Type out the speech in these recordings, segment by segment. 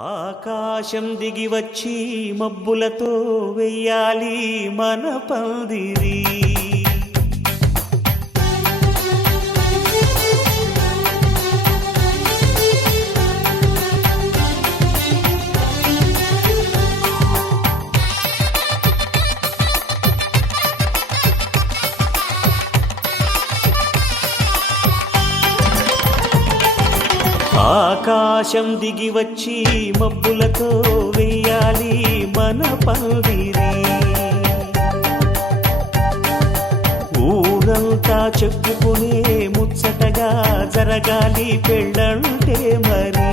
ఆకాశం దిగి వచ్చి మబ్బులతో వెయ్యాలి మన పందిరి. ఆకాశం దిగి వచ్చి మబ్బులతో వెయ్యాలి మన పందిరి. ఊరంతా చెప్పుకునే ముచ్చటగా జరగాలి పెళ్ళంటే మరి.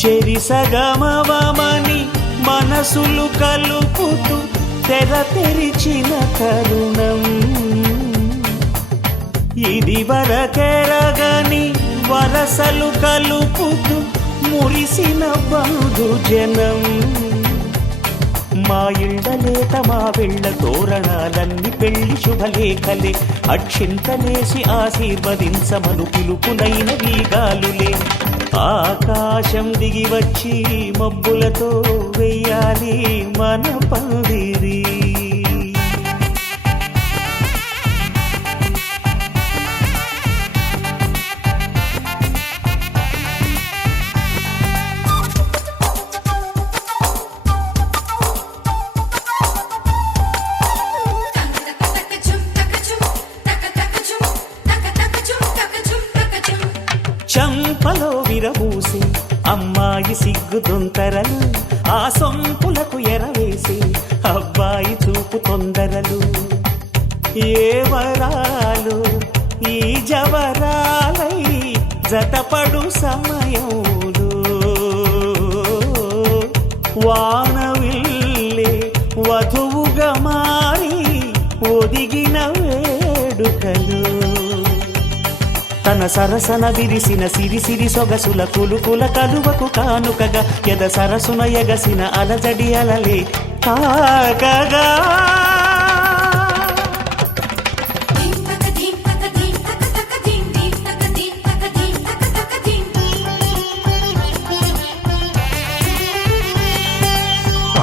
చెరిసగమవమని మనసులు కలుపుతూ తెర తెరిచిన తరుణం ఇది వరకెరగని వరసలు కలుపుతూ మురిసిన బంధు జనం. మా ఇళ్ళలేత మా వెళ్ళ తోరణాలన్నీ పెళ్లి శుభలేఖలే. అక్షింతలేసి ఆశీర్వదించమను పిలుపునైన వీగాలులే. ఆకాశం దిగి వచ్చి మబ్బులతో వెయ్యాలి మన పందిరి. చంపలో విరబూసి అమ్మాయి సిగ్గుదొంతరలు, ఆ సొంపులకు ఎరవేసి అబ్బాయి చూపు తొందరలు. ఏ వరాలు ఈ జవరాలై జతపడు సమయంలో వానవిల్లే వధువుగా మారి ఒదిగిన వేడుకలు. తన సరసన విరిసిన సిరిసిరి సొగసుల కులుకుల కలువకు కానుకగా ఎద సరసున ఎగసిన అలజడి అలలే కాకగా.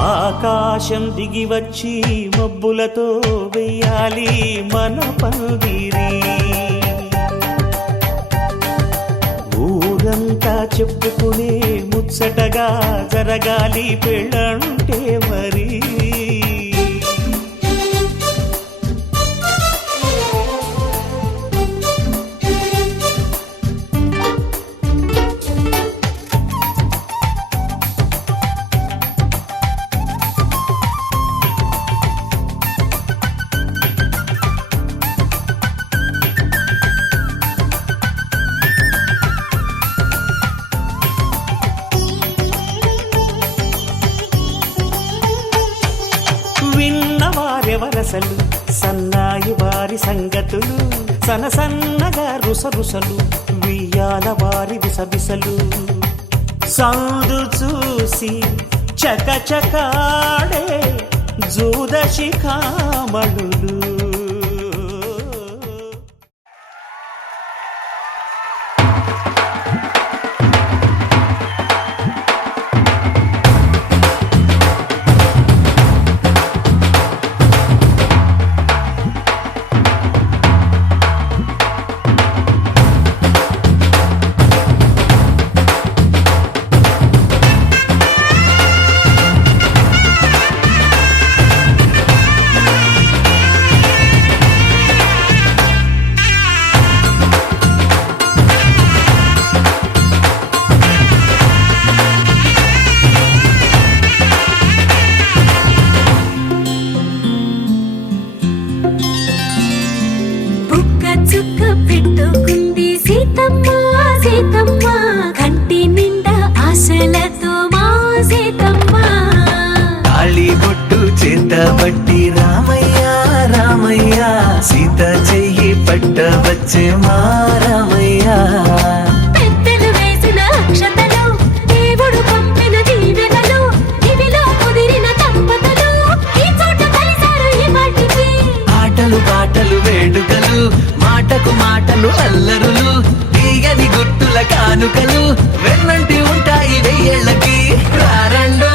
ఆకాశం దిగి వచ్చి మబ్బులతో వెయ్యాలి మన పందిరి. ఊరంతా చెప్పుకునే ముచ్చటగా జరగాలి పెళ్ళంటే మరి. విన్నవారెవరసలు సన్నాయి వారి సంగతులు, సనసన్నగా రుసరుసలు వియ్యాల వారి విసవిసలు. సందు చూసి చకచకాడే జూదశిఖామణులు. బట్టి రామయ్య రామయ్య సీత చెయ్యి పట్ట వచ్చే మా రామయ్య. పెద్దలు వేసిన అక్షతలు, దేవుడు పంపిన దీవెనలు, ఇవిలో కుదిరిన దంపతులు ఈ చోట కలిసారు ఈ పాటికి. ఆటలు పాటలు వేడుకలు, మాటకు మాటలు అల్లరులు, తీయని గుట్టుల కానుకలు వెన్నంటి ఉంటాయి వెయ్యేళ్ళకి రారండో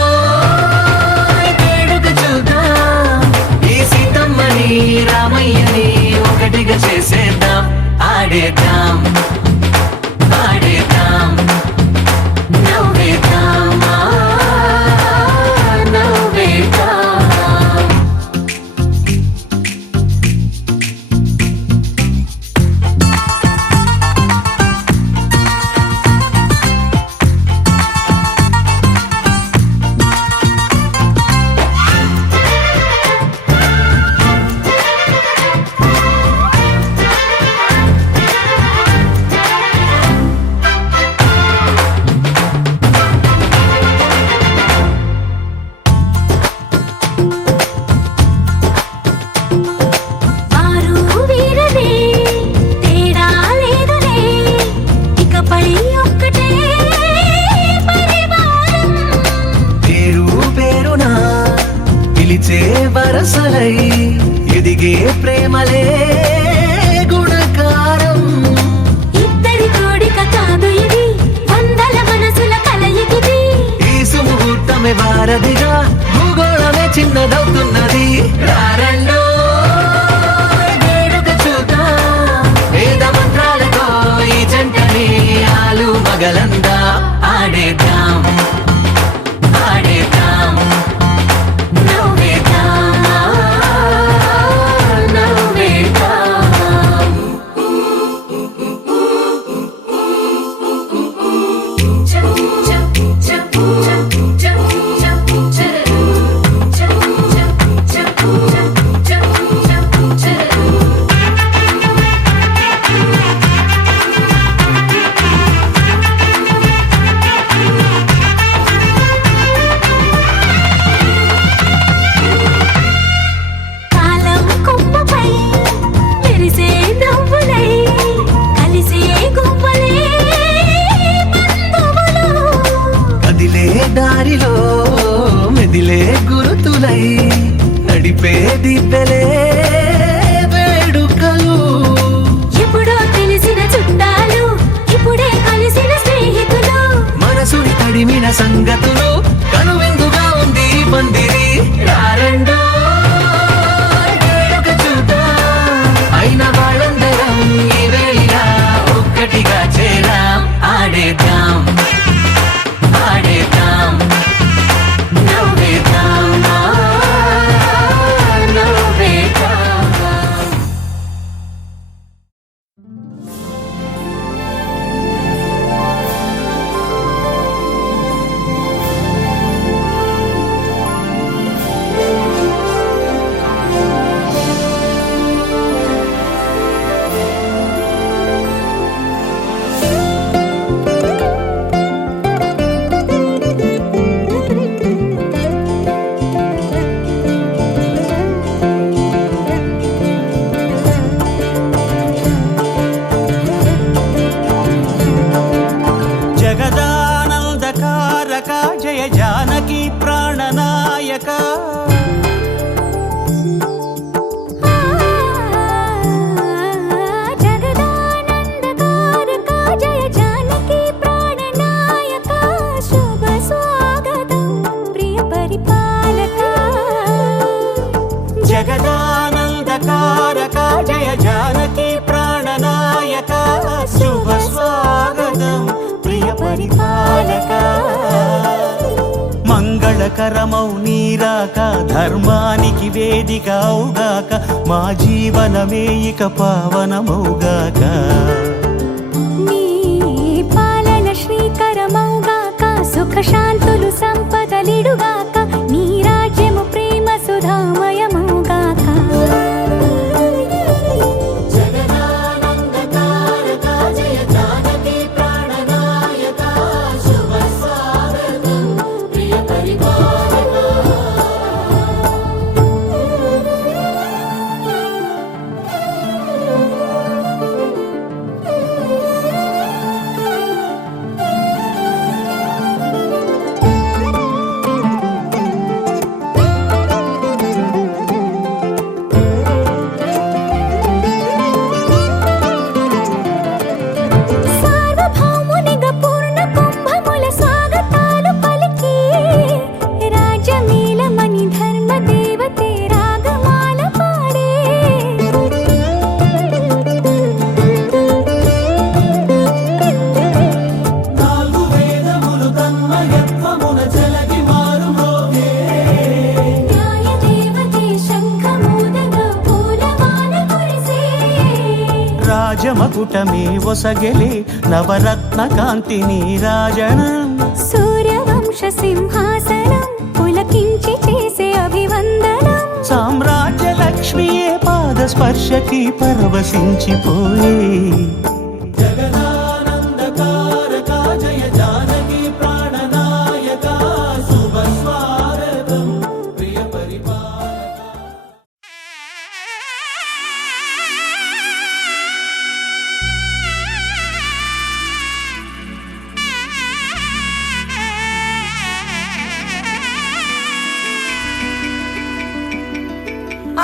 వేడుక చూద్దాం ఈ సీతమ్మని రామయ్యని ఒకటిగా చేసేద్దాం ఆడేద్దాం ఆడేద్దాం నవ్వేద్దాం నవ్వేద్దాం వారు వీరలే తేడా లేదులే ఇకపై ఒక్కటే పరివారం పేరు పేరున పిలిచే వరసలై ఎదిగే ప్రేమలే గుణకారం ఇద్దరి కోడిక కాదు ఇది వందల మనసుల కలయికిది ఈ సుముహూర్తమే వారధిగా భూగోళమే చిన్నదవుతున్నది రారండో వేడుక చూద్దాం వేద మంత్రాలతో ఈ జంటని ఆలు మగలందా ఆడేద్దాం ఆడేద్దాం నవ్వేద్దాం నవ్వేద్దాం కాలం కొమ్మపై మెరిసే నవ్వులై కలిసే గువ్వలే బంధువులు కదిలే దారిలో మెదిలే గురుతులై నడిపే దిబ్బెలే వేడుకలు ఎప్పుడో తెలిసిన చుట్టాలు ఇప్పుడే కలిసిన స్నేహితులు మనసుని తడిమిన సంగతులు కనువిందుగా ఉంది ఈ పందిరి రారండో వేడుక చూద్దాం అయిన వాళ్ళందరం ఈ వేళ ఒక్కటిగా చేరాం ఆడేద్దాం ఆడేద్దాం నవ్వేద్దాం నవ్వేద్దాం జగదానందకారక జయ జానకి ప్రాణనాయక జగదానందకారక జయ జానకి ప్రాణనాయక శుభ స్వాగతం ప్రియ పరిపాలక జగదానందకారక జయ జానకి ప్రాణనాయక శుభ స్వాగతం ప్రియ పరిపాలక మంగళకరమౌ నీరాక ధర్మానికి వేదిక అవుగాక మా జీవనమే ఇక పావనమౌగాక నీ పాలన శ్రీకరమౌగాక సుఖ శాంతులు సంపదలిడుగాక నీ రాజ్యము ప్రేమ సుధామయమౌగాక జగదానందకారక జయ జానకి ప్రాణనాయక శుభ స్వాగతం ప్రియ పరిపాలక మకుటమే ఒసగెలే నవరత్న కాంతి నీరాజనం సూర్యవంశ సింహాసనం పులకించి చేసే అభివందనం సామ్రాజ్య లక్ష్మియే పాద స్పర్శకి పరవశించిపోయే జగదానందకారక జయ జానకి ప్రాణనాయక శుభ స్వాగతం ప్రియ పరిపాలక.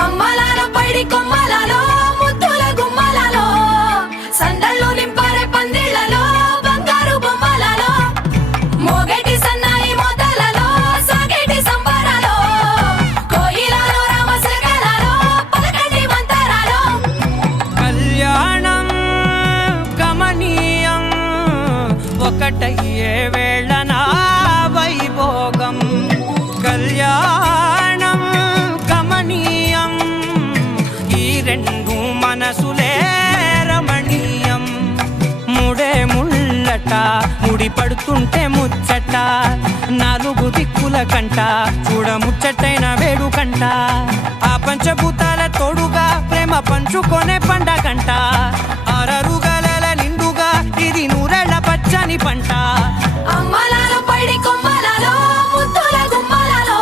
అమ్మలాల పైడి కొమ్మలలో ముద్దుల గుమ్మలలో సందళ్ళు నింపరే పందిళ్లలో బంగారు బొమ్మలలో మోగేటి సన్నాయి మోతలలో సాగేటి సంబరాలో కోయిలలో రామశకలలో పలకటి మంతరాలో కళ్యాణం గమనీయం ఒకటయ్యే వేళ నా వైభోగం కళ్యాణం గమనీయం ఈ రెండు మనసులే రమణీయం ముడే ముళ్ళట ముడి పడుతుంటే ముచ్చట నాలుగు దిక్కుల కంట చూడ ముచ్చటైన వేడుకంట ఆ పంచభూతాల తోడుగా ప్రేమ పంచుకొనే పండగంట ఆరరుగల నిండుగా ఇది నూరెళ్ళ పచ్చని పంట అమ్మలాల పైడి కొమ్మలలో ముద్దుల గుమ్మలలో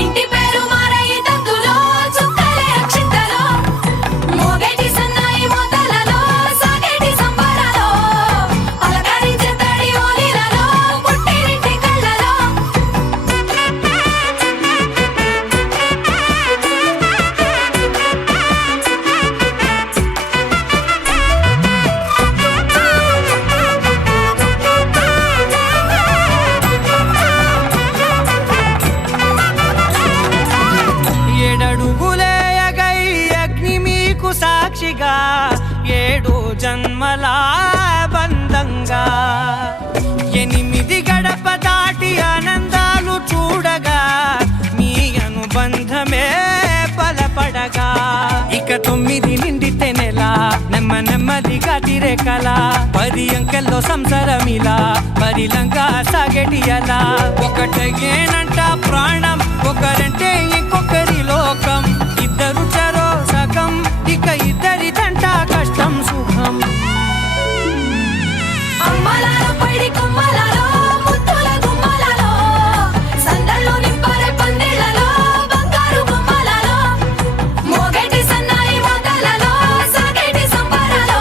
ఇంటి పేరు మారయి తందులో చుక్కలే అక్షింతలో మోగేటి సన్నాయి మోతలలో సాగేటి సంబరాలో పలకరించే తడి ఓలిలలో పుట్టినింటి కళ్ళలో ఏడడుగులే ఎగై అగ్ని మీకు సాక్షిగా ఏడు జన్మల బంధంగా ఎనిమిది గడప దాటి ఆనందాలు చూడగా మీ అనుబంధమే బలపడగా ఇక 9 నిండితే నెల నెమ్మదిగా తిరేకల 10 అంకెల్లో సంసారమిలా పరిలంగా సాగేటి అలా ఒకటేనంట ప్రాణం ఒకరంటే ఇంకొకరి లోకం ఇద్దరు చరో సగం ఇక ఇద్దరిదంట కష్టం సుఖం అమ్మలాల పైడి కొమ్మలలో ముద్దుల గుమ్మలలో సందళ్ళు నింపరే పందిళ్లలో బంగారు బొమ్మలలో మోగేటి సన్నాయి మోతలలో సాగేటి సంబరాలో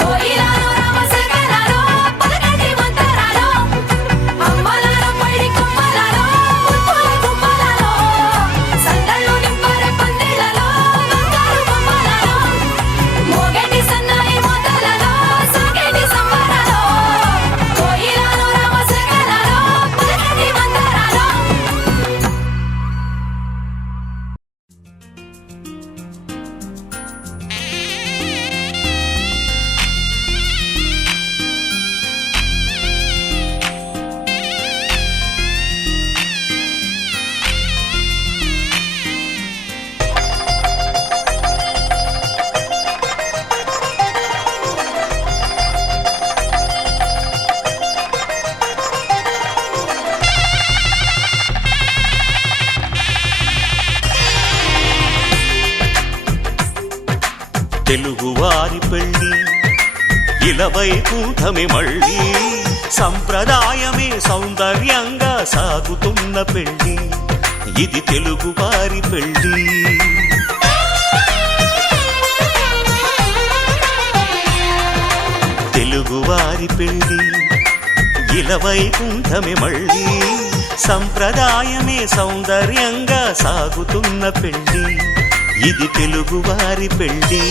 కోయిలలో రామశకలలో పలకటి మంతరాలో అమ్మలాల పైడి కొమ్మలలో ముద్దుల గుమ్మలలో సందళ్ళు నింపరే పందిళ్లలో బంగారు బొమ్మలలో మోగేటి సన్నాయి మోతలలో సాగేటి సంబరాలో కోయిలలో రామశకలలో పలకటి మంతరాలో తెలుగువారి పెళ్ళి ఇలవైకుంఠమే మళ్ళీ సంప్రదాయమే సౌందర్యంగా సాగుతున్న పెళ్ళి ఇది తెలుగువారి పెళ్ళి తెలుగువారి పెళ్ళి ఇలవైకుంఠమే మళ్ళీ సంప్రదాయమే సౌందర్యంగా సాగుతున్న పెళ్ళి ఇది తెలుగువారి పెళ్ళి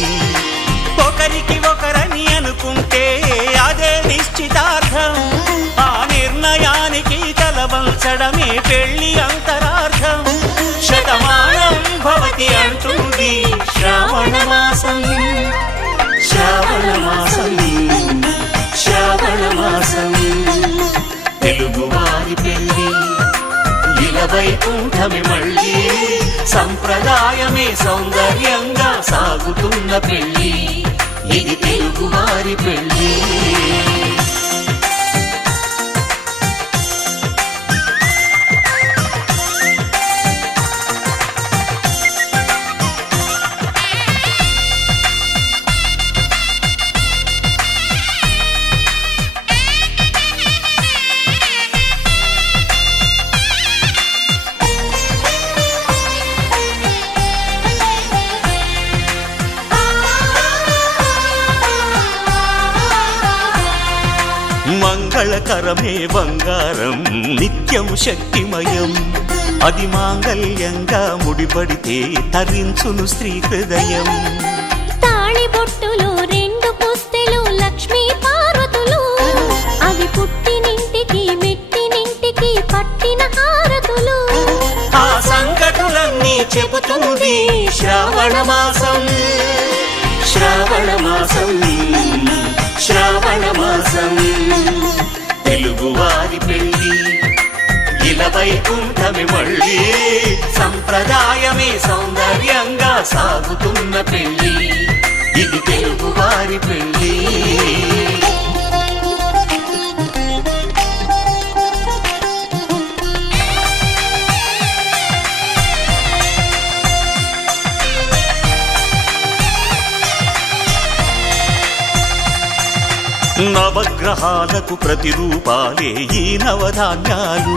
ఒకరికి ఒకరని అనుకుంటే అదే నిశ్చితార్థం ఆ నిర్ణయానికి తలవంచడమే పెళ్ళి అంతరార్థం శతమానం భవతి అంటుంది శ్రావణ మాసం శ్రావణ మాసం శ్రావణ మాసం తెలుగువారి పెళ్ళి ఇలవైకుంఠమే మళ్ళీ సంప్రదాయమే సౌందర్యంగా సాగుతున్న పెళ్ళి ఇది తెలుగువారి పెళ్ళి. మంగళకరమే బంగారం నిత్యం శక్తిమయం, అది మాంగళ్యంగా ముడిపడితే తరించును స్త్రీ హృదయం. తాళి బొట్టులు రెండు పుస్తెలు లక్ష్మీ పార్వతులు, అవి పుట్టినింటికి మెట్టినింటికి పట్టిన హారతులు. ఆ సంగతులన్నీ చెబుతుంది శ్రావణ మాసం, శ్రావణ మాసం, శ్రావణ మాసం. తెలుగువారి పెళ్ళి ఇలా వైకుంఠమి మళ్ళీ, సంప్రదాయమే సౌందర్యంగా సాగుతున్న పెళ్ళి, ఇది తెలుగువారి పెళ్ళి. నవగ్రహాలకు ప్రతిరూపాలే ఈ నవధాన్యాలు,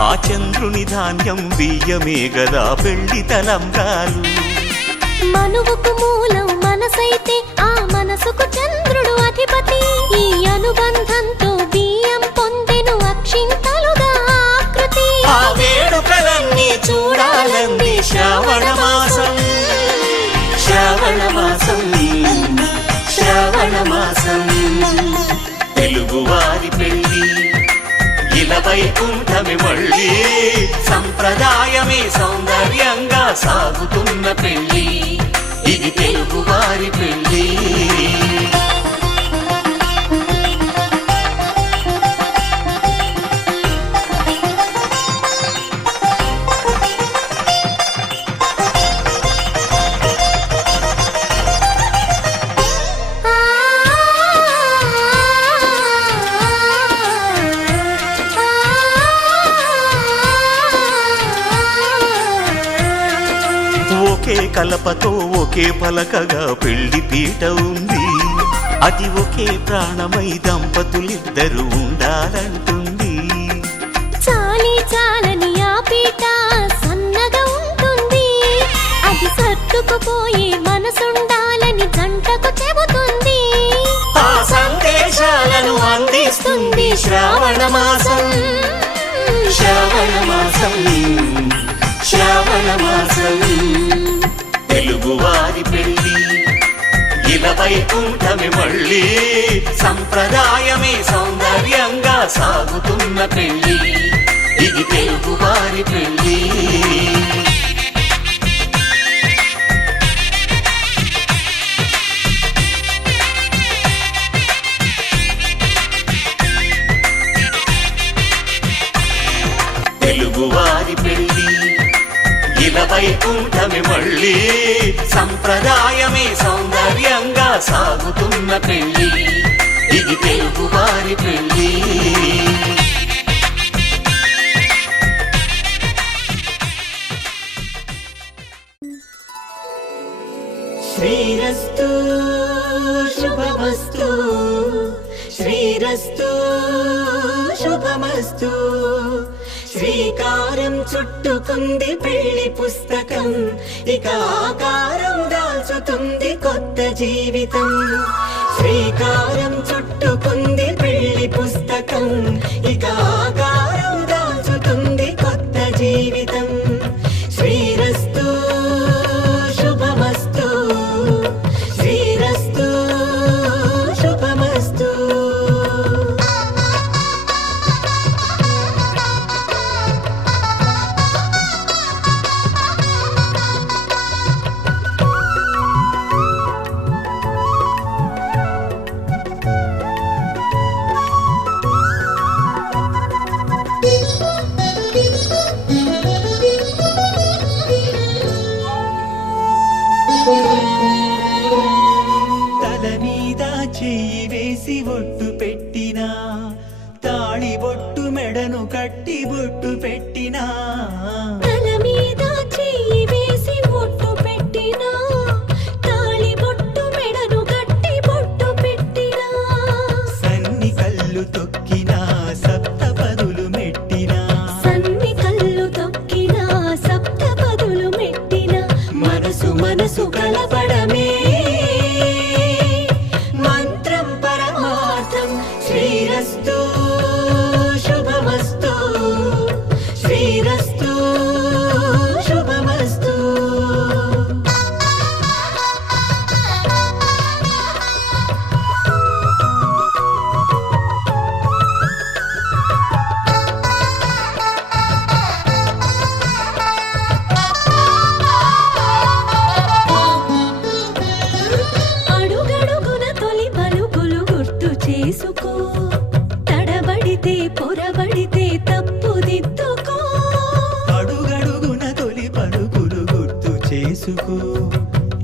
ఆ చంద్రుని ధాన్యం బియ్యమే గదా పెళ్లి తలంబ్రాలు. మనువుకు మూలం మనసైతే ఆ మనసుకు చంద్రుడు అధిపతి, ఈ అనుబంధంతో బియ్యం పొందెను అక్షింతలుగా ఆకృతి. ఆ వేడుకలన్నీ చూడాలంది శ్రావణ మాసం, శ్రావణ మాసం, శ్రావణ మాసం. తెలుగువారి పెళ్ళి ఇలా వైకుంఠమి మళ్ళీ, సంప్రదాయమే సౌందర్యంగా సాగుతున్న పెళ్ళి, ఇది తెలుగువారి పెళ్ళి. ఒకే కలపతో ఒకే పలకగా పెళ్లి పీట ఉంది, అది ఒకే ప్రాణమై దంపతులిద్దరూ ఉండాలంటుంది. చాలి చాలని ఆ పీట సన్నగా ఉంటుంది, అది సర్దుకుపోయే మనసుండాలని జంటకు చెబుతుంది. ఆ సందేశాలను అందిస్తుంది శ్రావణ మాసం, శ్రావణ మాసం, శ్రావణ మాసం. తెలుగువారి పెళ్ళి ఇలా వైకుంఠమి మళ్ళీ, సంప్రదాయమే సౌందర్యంగా సాగుతున్న పెళ్ళి, ఇది తెలుగువారి పెళ్ళి. తెలుగువారి పెళ్ళి ఇలా వైకుంఠమి మళ్ళీ, సంప్రదాయమే సౌందర్యంగా సాగుతున్న పెళ్ళి, ఇది తెలుగువారి పెళ్ళి. శ్రీరస్తు శుభమస్తు, శ్రీరస్తు శుభమస్తు. శ్రీకారం చుట్టుకుంది పెళ్లి పుస్తకం, ఇక ఆకారం దాల్చుతుంది కొత్త జీవితం. శ్రీకారం చుట్టుకుంది పెళ్లి పుస్తకం, ఇక ఆకారం దాల్చుతుంది కొత్త జీవితం. శ్రీరస్తు శుభమస్తు, శ్రీరస్తు శుభమస్తు. తెలుసుకో,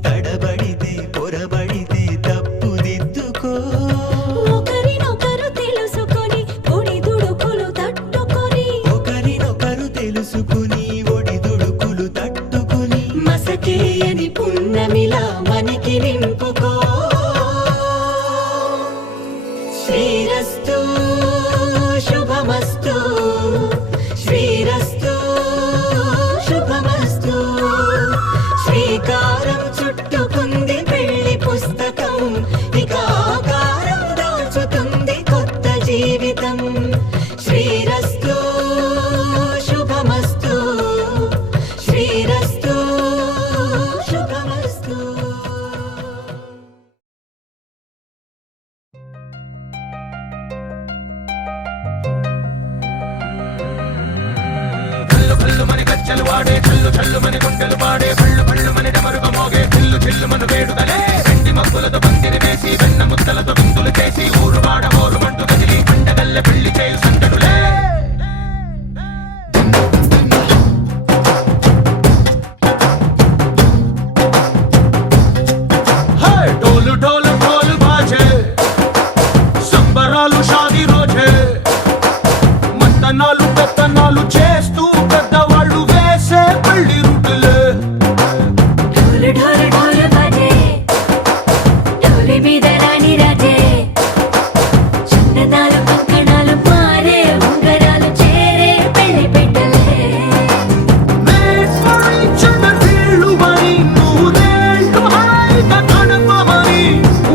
తడబడితే పొరబడితే తప్పుదిద్దుకో. ఒకరినొకరు తెలుసుకొని ఒడిదుడుకులు తట్టుకొని, ఒకరినొకరు తెలుసుకుని ఒడిదుడుకులు తట్టుకుని మసకేయని పున్నమిలా మనకి నింపుకో. శ్రీరస్తు శుభమస్తు, శ్రీరస్తు శుభమస్తు. శ్రీకారం చుట్టుకుంది పెళ్లి పుస్తకం, ఇక ఆకారం దాల్చుతుంది కొత్త జీవితం. శ్రీరస్తు శుభమస్తు, శ్రీరస్తు శుభమస్తు. కళ్ళు కళ్ళు మని గచ్చలు వాడే, కళ్ళు చల్లు మని గుండెలు పాడే, పళ్ళు పళ్ళు మని డమరుగ మోగే, చిల్లు చిల్లు మన వేడుదలే. వెండి మబ్బులతో పందిరి వేసి వెన్న ముద్దలతో విందులు చేసి ఊరు వాడ ఊరు మంటు కదిలి పండగల్లె పెళ్లి చేయు సందడులే. ఢోలు ఢోలు ఢోలు బాజే, సంబరాలు షాదీ రోజే, మంతనాలు పెత్తనాలు చేస్తూ పెద్దవాళ్ళు వేసే పెళ్లి రుటులే. ఢోలు ఢోలు ఢోలు బాజే, ఢోలి మీద రాణి రాజే, చందనాలు కంకణాలు మారే, ఉంగరాలు చేరే పెళ్లి పెట్టలే. Made for each other వీళ్ళుమని, నూరేళ్ళు హాయిగా గడపమని,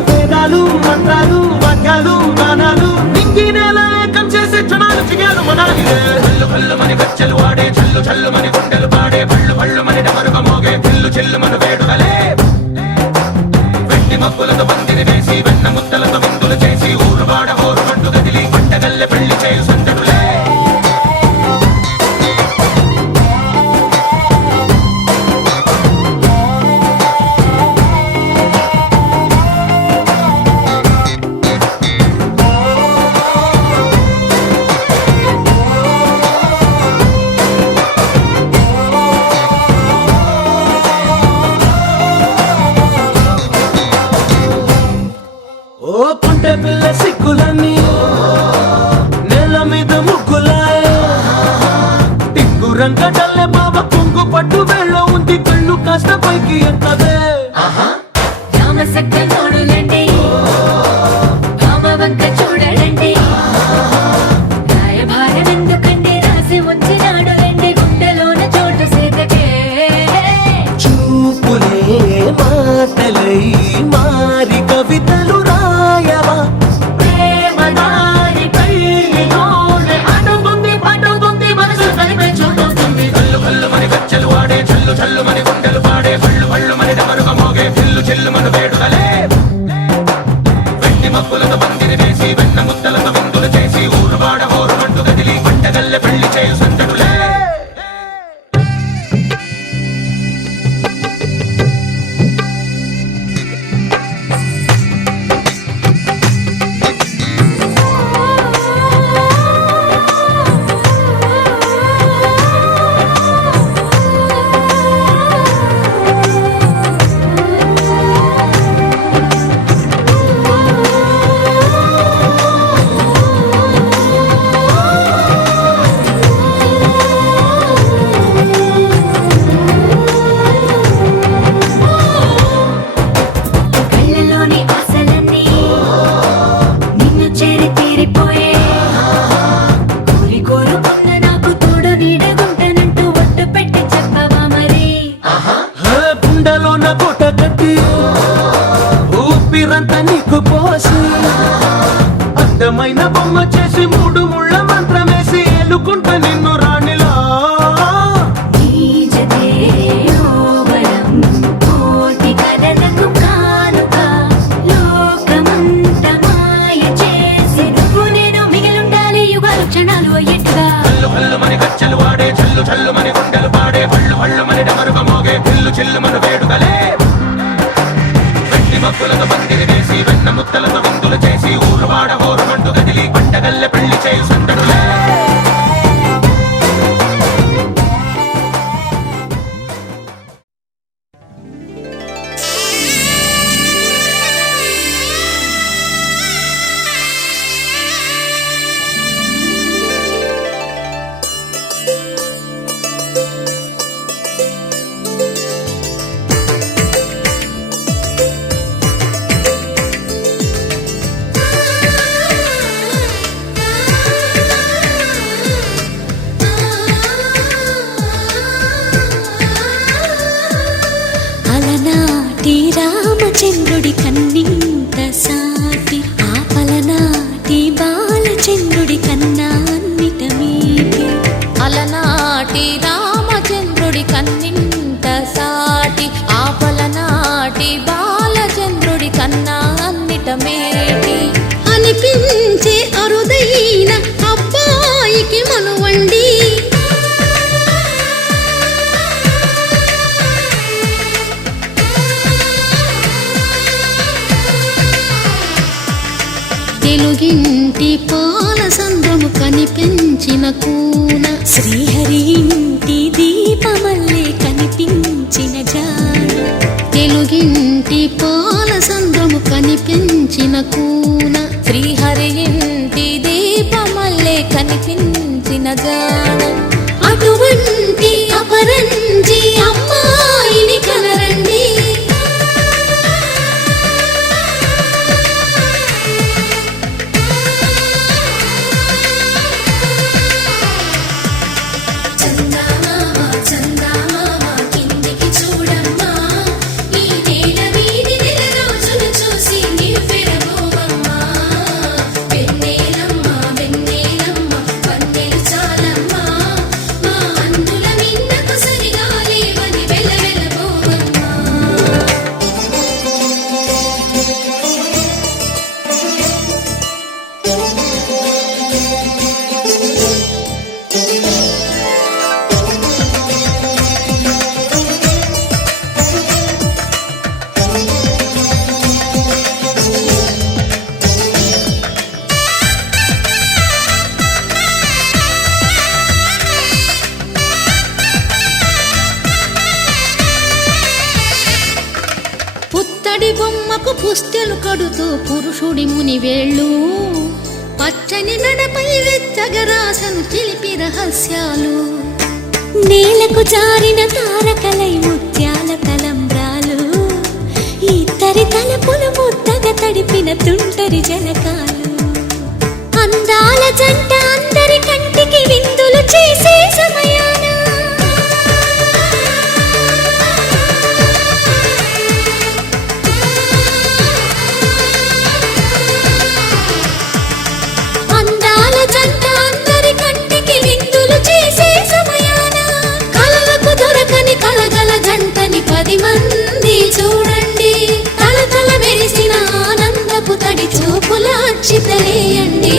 వేదాలు మంత్రాలు వాక్యాలు గానాలు నింగి నేల ఏకం చేసే క్షణాలు చిగాలు మనాలిదే. కళ్ళు కళ్ళు మని గచ్చలు వాడే, చల్లు చల్లు మని గుండెలు పాడే, పళ్ళు పళ్ళు మని డమరుగ మోగే, చిల్లు చిల్లు మన వేడుదలే. వెండి మబ్బులతో పందిరి వేసి వెన్న ముద్దలతో విందులు చేసి ఊరు వాడ ఊరు మంటు కదిలి పండగల్లె పెళ్లి చేయు సందడులే. ఓ పుంటె పిల్ల సిక్కులన్నీ నేల మీద ముగ్గులాయ, టింగు రంగడల్లె బాబ కొంగు పట్టు వెళ్ళ ఉంది, కళ్ళు కాస్త పైకి ఎత్తదే. రామసక్క నోడులండి, రామవంక చూడలండి, రాయభారం ఎందుకండి రాసి ఉంచినాడు రండి, గుండెలోన చోటు సేతకే. చూపులే మాటలై మారి కవితలు రాయవా. ప్రేమదారి పెళ్లిలోనే అడుగుంది పడుగుంది మనసు కలిపే చూడుతుంది. కళ్ళు కళ్ళు మని గచ్చలు వాడే, చల్లు చల్లు మని గుండెలు పాడే, పళ్ళు పళ్ళు మని డమరుగ మోగే, చిల్లు చిల్లు మన వేడుదలే. వెండి మబ్బులతో పందిరి వేసి వెన్న ముద్దలతో విందులు చేసి ఊరు వాడ ఊరు మంటు కదిలి పండగల్లె పెళ్లి చేయు సందడులే. కళ్ళలోని ఆశలన్నీ నిన్ను చేరి తీరిపోయే, కోరి కోరుకున్న నాకు తోడు నీడగుంటానంటూ ఒట్టు పెట్టి చెప్పవా మరి. గుండెలోన కోట కట్టి ఊపిరంతా నీకు పోసి, అందమైన బొమ్మ చేసి మూడు ముళ్ళ మంత్రమేసి ఎలుకుంటా నిన్ను రాణిలా. నీ జతే యోవరం కోటి కథలకు కానుక, లోకమంత మాయ చేసి నువ్వు నేను మిగిలుండాలి యుగాలు క్షణాలు అయ్యేట్టుగా. కళ్ళు కళ్ళు మని గచ్చలు వాడే, చల్లు చల్లు మని గుండెలు పాడే, పళ్ళు పళ్ళు మని డమరుగ మోగే, చిల్లు చిల్లు మన వేడుదలే. వెండి మబ్బులతో పందిరి వేసి వెన్న ముద్దలతో విందులు చేసి ఊరు వాడ ఊరు మంటు కదిలి పండగల్లె పెళ్లి చేయు సందడులే. కన్నింట సాటి ఆపల నాటి బాలచంద్రుడి కన్నా అన్నిట మేటి అనిపించే అరుదైన అబ్బాయికి మనువండి తెలుగింటి పాల సంద్రము కనిపించిన కూన శ్రీహరి ఇంటి దీపమల్లే కనిపించిన జాడ తెలుగింటి పాల సంద్రము కనిపించిన కూన శ్రీహరి ఇంటి దీపమల్లే కనిపించిన జాడ అటువంటి అపరంజి అమ్మాయిని కనరండి పుత్తడి బొమ్మకు పుస్తెలు కడుతూ పురుషుడి ముని వేళ్ళు పచ్చని నడపై వెచ్చగరాసను చిలిపి రహస్యాలు నేలకు జారిన తారకలై ముత్యాల తలంబ్రాలు ఇద్దరి తలపులు ముద్దగా తడిపిన తుంటరి జలకాలు అందాల జంట అందరి కంటికి విందులు చేసే సమయాన అందాల జంట అందరి కంటికి విందులు చేసే సమయాన కలలకు దొరకని కలగల జంటని 10 మంది చూడండి తలతల మెరిసిన ఆనందపు తడి చూపుల అచ్చితలేయండి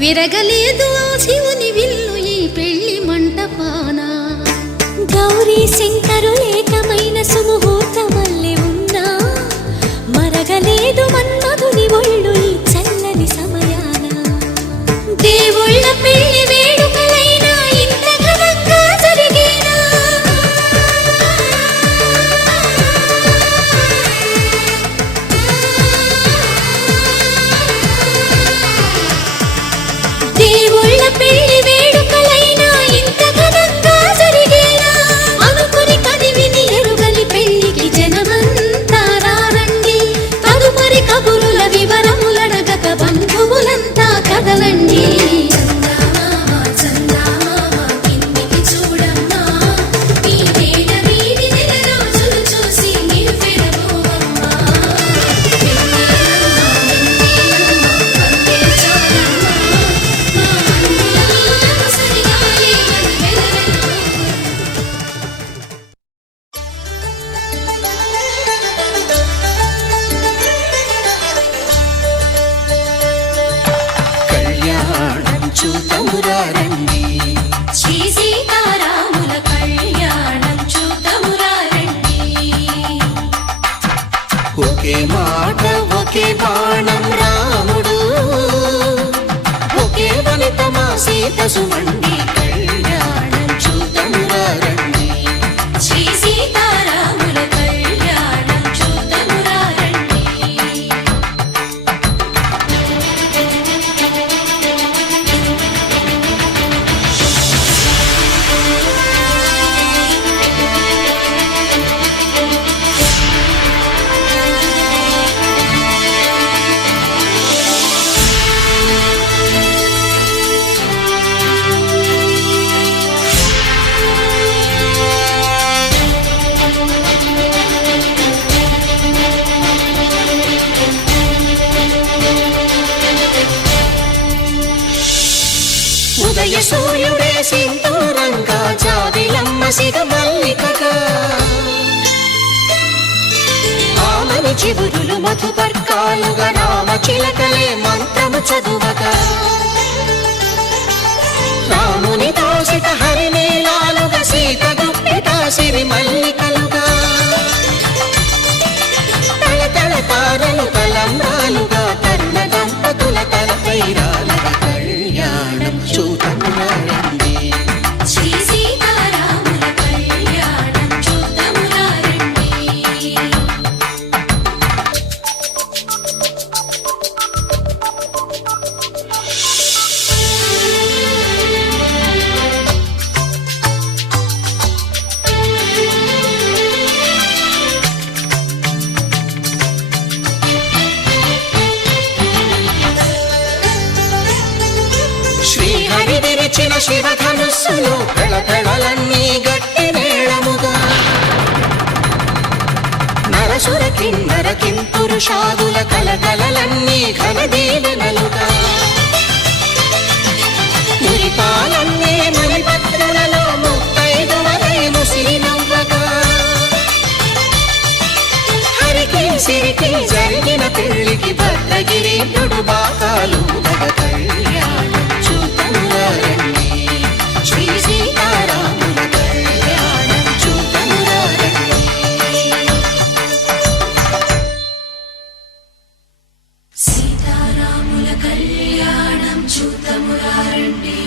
విరగలేదు ఆ శివుని విల్లు ఈ పెళ్లి మంటపాన గౌరీ శంకరులేకమైన సుముహూర్తమల్లె ఉన్నా మరగలేదు మన్మధుని ఒళ్ళు ఈ చల్లని సమయాన దేవుళ్ళ పెళ్లి వేడుకలైనా ఇంత ఘనంగా జరిగేనా దేవుళ్ళ పెళ్లి వేడుకలైనా ఇంత ఘనంగా జరిగేనా అనుకుని కదివిని ఎరుగని పెళ్లికి జనమంతా రారండి తదుపరి కబురుల వివరములడగక బంధువులంతా కదలండి శ్రీ సీతారాముల కళ్యాణం చూద్దామురా రండి. ఒకే మాట ఒకే బాణం రాముడు ఒకే వన పసుమండి కళ్యాణం చూతమురారండి. శ్రీ సీతారాముల కళ్యాణం చూతమురారండి. ఉదయ సూర్యుడే సింధూరంగా జాబిలమ్మ సిగ మల్లికగా ఆమని చివురులు మధుపర్కాలుగా రామ చిలకలే మంత్రము చదువగా రాముని దోసిట హరినీలాలుగా సీత గుప్పిట సిరి మల్లికలుగా తల తల తారలు తలంబ్రాలుగా తరుణ దంపతుల తలపై రాలగా కళ్యాణం చూతమురారండి. శ్రీ సీతారాముల కళ్యాణం చూతమురారండి. శ్రీహరి విరిచిన శివధనుస్సులో పెళపెళలన్నీ గట్టి మేళముగా నరసుర కిన్నర కింపురుషాదుల కలకలలన్నీ ఘన దీవెనలుగా మురిపాలన్నీ మణిపత్రులలో ముత్తైదువలై ముసిరి నవ్వగా హరికి సిరికి జరిగిన పెళ్లికి భద్రగిరీపుడు బాకాలు కళ్యాణం చూతమురారండి. శ్రీ సీతారాముల కళ్యాణం చూతమురారండి. సీతారాముల కళ్యాణం చూతమురారండి.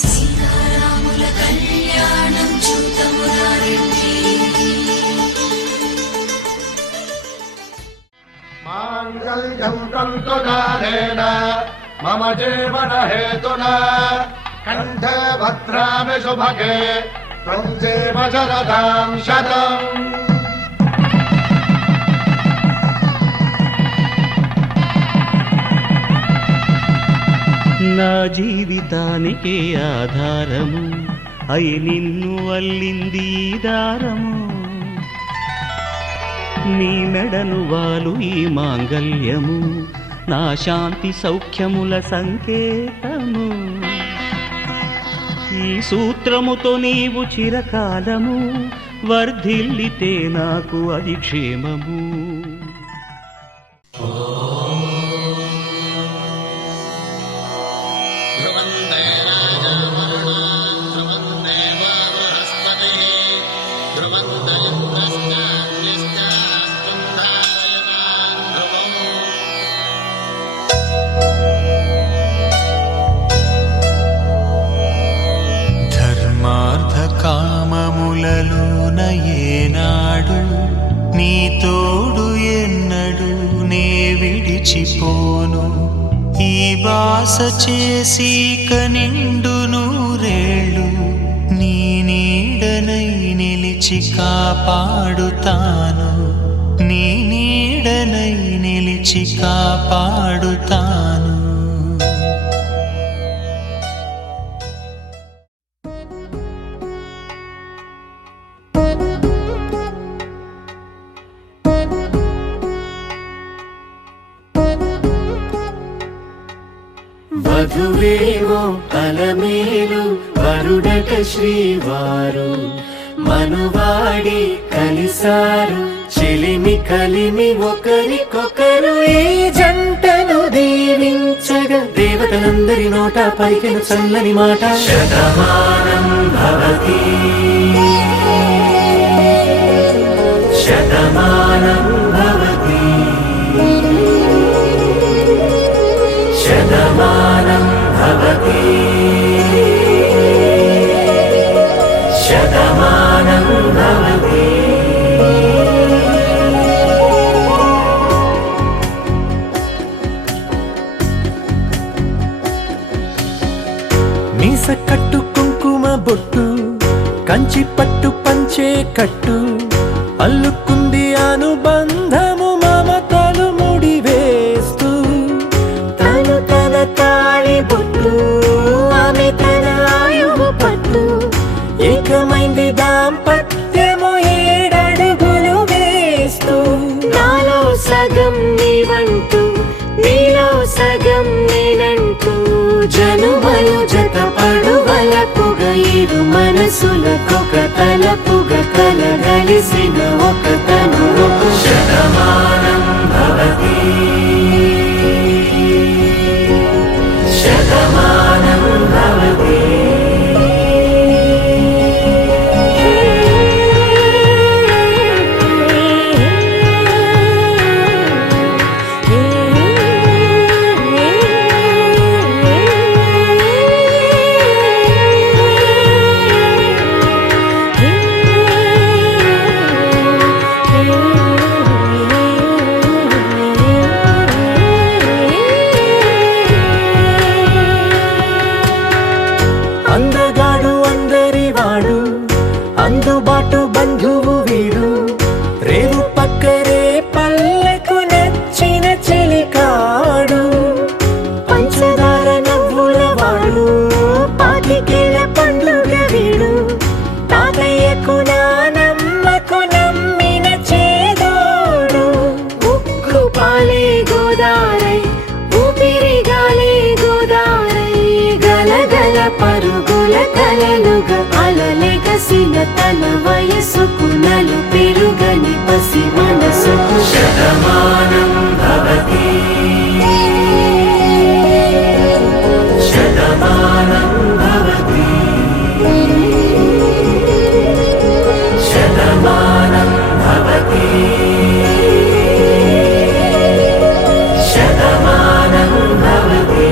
సీతారాముల కళ్యాణం చూతమురారండి. మాంగళ్యం తంతుకాలేన మమ జీవన హేతునా కంఠే భద్రామి శుభగే త్వం జీవ శరదాం శతం. నా జీవితానికే ఆధారము అయి నిన్ను అల్లింది ఈ దారము. నీ మెడను వాలు ఈ మాంగల్యము నా శాంతి సౌఖ్యముల సంకేతము. ఈ సూత్రముతో నీవు చిరకాలము వర్ధిల్లితే నాకు అది క్షేమము. కామములలోన ఏనాడు నీ తోడు ఎన్నడు నే విడిచిపోను. ఈ బాస చేసి కనిండు నూరేళ్ళు నీ నీడనై నిలిచి కాపాడుతాను. నీ నీడనై నిలిచి కాపాడుతాను. వధువేమో అలమేలు వరుడట శ్రీవారు మనువాడి కలిసారు చెలిమి కలిమి ఒకరికొకరు. ఈ జంటను దీవించగా దేవతలందరి నోట పలికిన చల్లని మాట శతమానం భవతి శతమానం భవతి శత భవతి శతమానం భవతి మీస కట్టు కుంకుమ బొట్టు కంచి పట్టు పంచే కట్టు అల్లుకుంది అనుబంధము మమతలు ముడివేస్తూ తను తన తాళి బొట్టు ఆమె తన ఆయువు పట్టు ఏకమైంది దాంపత్యము 7 అడుగులు వేస్తూ నాలో సగం నీవంటూ నీలో సగం నేనంటూ జనుమలు జతపడు వలపుగ ఇరు మనసులకొక తలపుగ కలగలిసిన ఒక తను శతమానం భవతి శతమానం భవతి అందగాడు అందరివాడు అందుబాటు బంధువు వీడు రేవు పక్కరే పల్లెకు నచ్చిన చెలికాడు పంచదార నవ్వుల వాడు పాతికేల పండుగ వీడు తాతయ్యకు నానమ్మకు నమ్మిన చేదోడు ఉక్కు పాలే గోదారై ఊపిరిగాలే గోదారై గలగల పరుగుల కలలుగా అలలెగసిన తన వయసుకు నలు పెరుగని పసి మనసుకు శతమానం భవతి శతమానం భవతి శతమానం భవతి శతమానం భవతి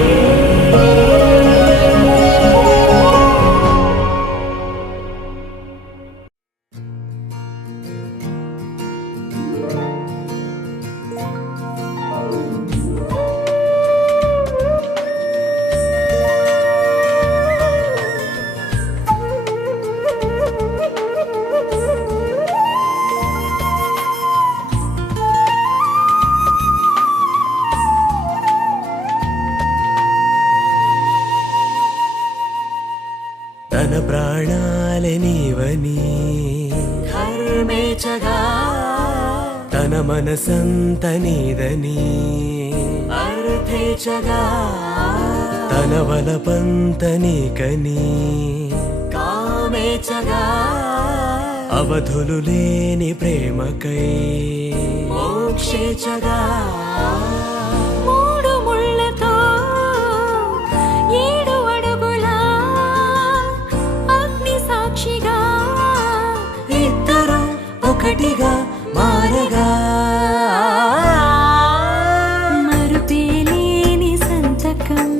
తన ప్రాణాలే నీవని కర్మేచగా తన మనసంత నీదని అర్థేచగా తన వలపంత నీకని కామేచగా అవధులు లేని ప్రేమకై మోక్షేచగా మూడు ముళ్ళతో 7 అడుగుల అగ్ని సాక్షిగా ఇద్దరు ఒకటిగా మారగా మరుపేలేని సంతకం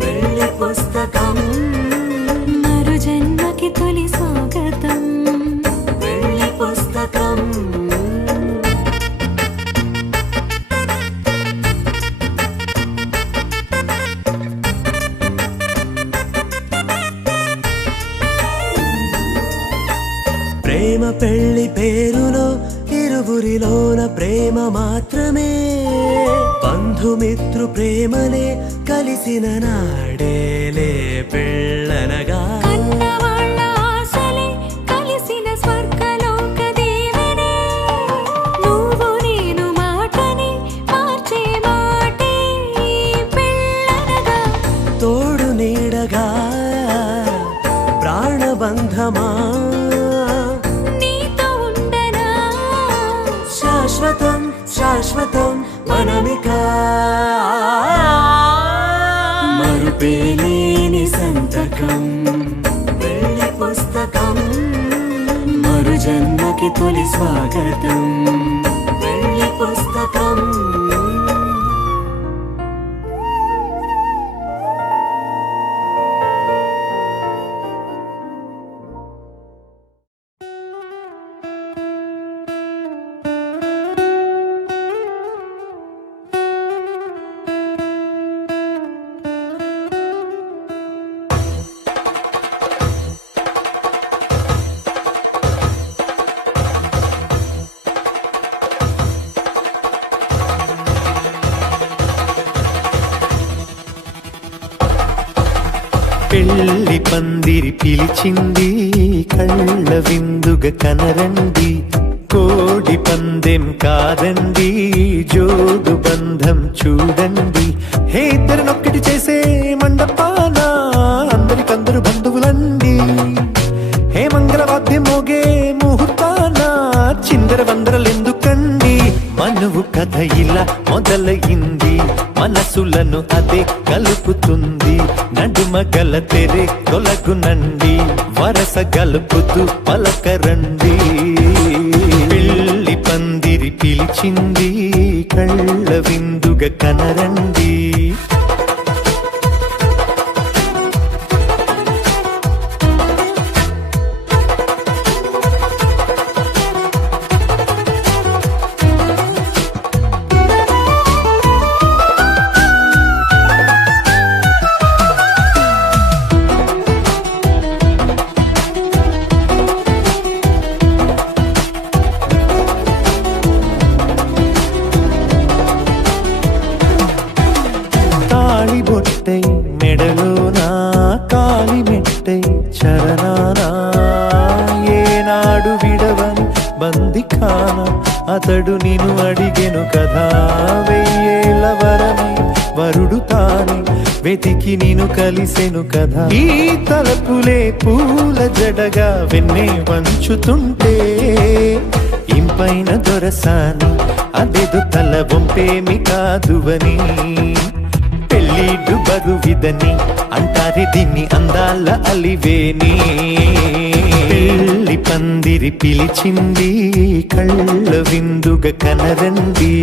పెళ్లి పుస్తకం మరు జన్మకి తొలి స్వాగతం పెళ్లి పుస్తకం ప్రేమ పెళ్లి పేరులో ఇరువురిలోన ప్రేమ మాత్రమే బంధుమిత్రు ప్రేమలే కలిసిన నాడేలే పెళ్ళనగా కన్నవాళ్ళ ఆశలే కలిసిన స్వర్గలోక దీవెనే నువ్వు నేను మాటని మార్చే మాటే పెళ్ళనగా తోడు నీడగా ప్రాణబంధమా నీతో ఉండనా శాశ్వతం శాశ్వతం మనమిక మరుపేలేని సంతకం పెళ్లి పుస్తకం మరు జన్మకి తొలి స్వాగతం పెళ్లి పుస్తకం పెళ్లి పందిరి పిలిచింది కళ్ళ విందుగా కనరండి కోడి పందెం కాదండి జోడు బంధం చూడండి హే ఇద్దరినొక్కటి చేసే మండపాన అందరికందరు బంధువులండి హే మంగళవాద్యం మోగే ముహూర్తాన చిందర వందరలెందుకండి మనువు కథ ఇలా మొదలయింది మనసులను అదే కలుపుతుంది నడుమ గల తెరే తొలగునండి వరస గలుపుతూ పలకరండి పెళ్లి పందిరి పిలిచింది కళ్ళ విందుగా కనరండి బొట్టై మెడలోనా కాలి మెట్టై చరణానా ఏనాడు విడవని బందిఖాన అతడు నిన్ను అడిగెను కదా వెయ్యేళ్ళ వరమై వరుడు తానే వెతికి నిన్ను కలిసెను కదా ఈ తలపులే పూల జడగా వెన్నే వంచుతుంటే ఇంపైన దొరసాని అదేదో తల వంపేమి కాదువని పెళ్ళిడు బరువిదని అంటారే దీన్ని అందాల అలివేని పెళ్లి పందిరి పిలిచింది కళ్ళ విందుగా కనరండి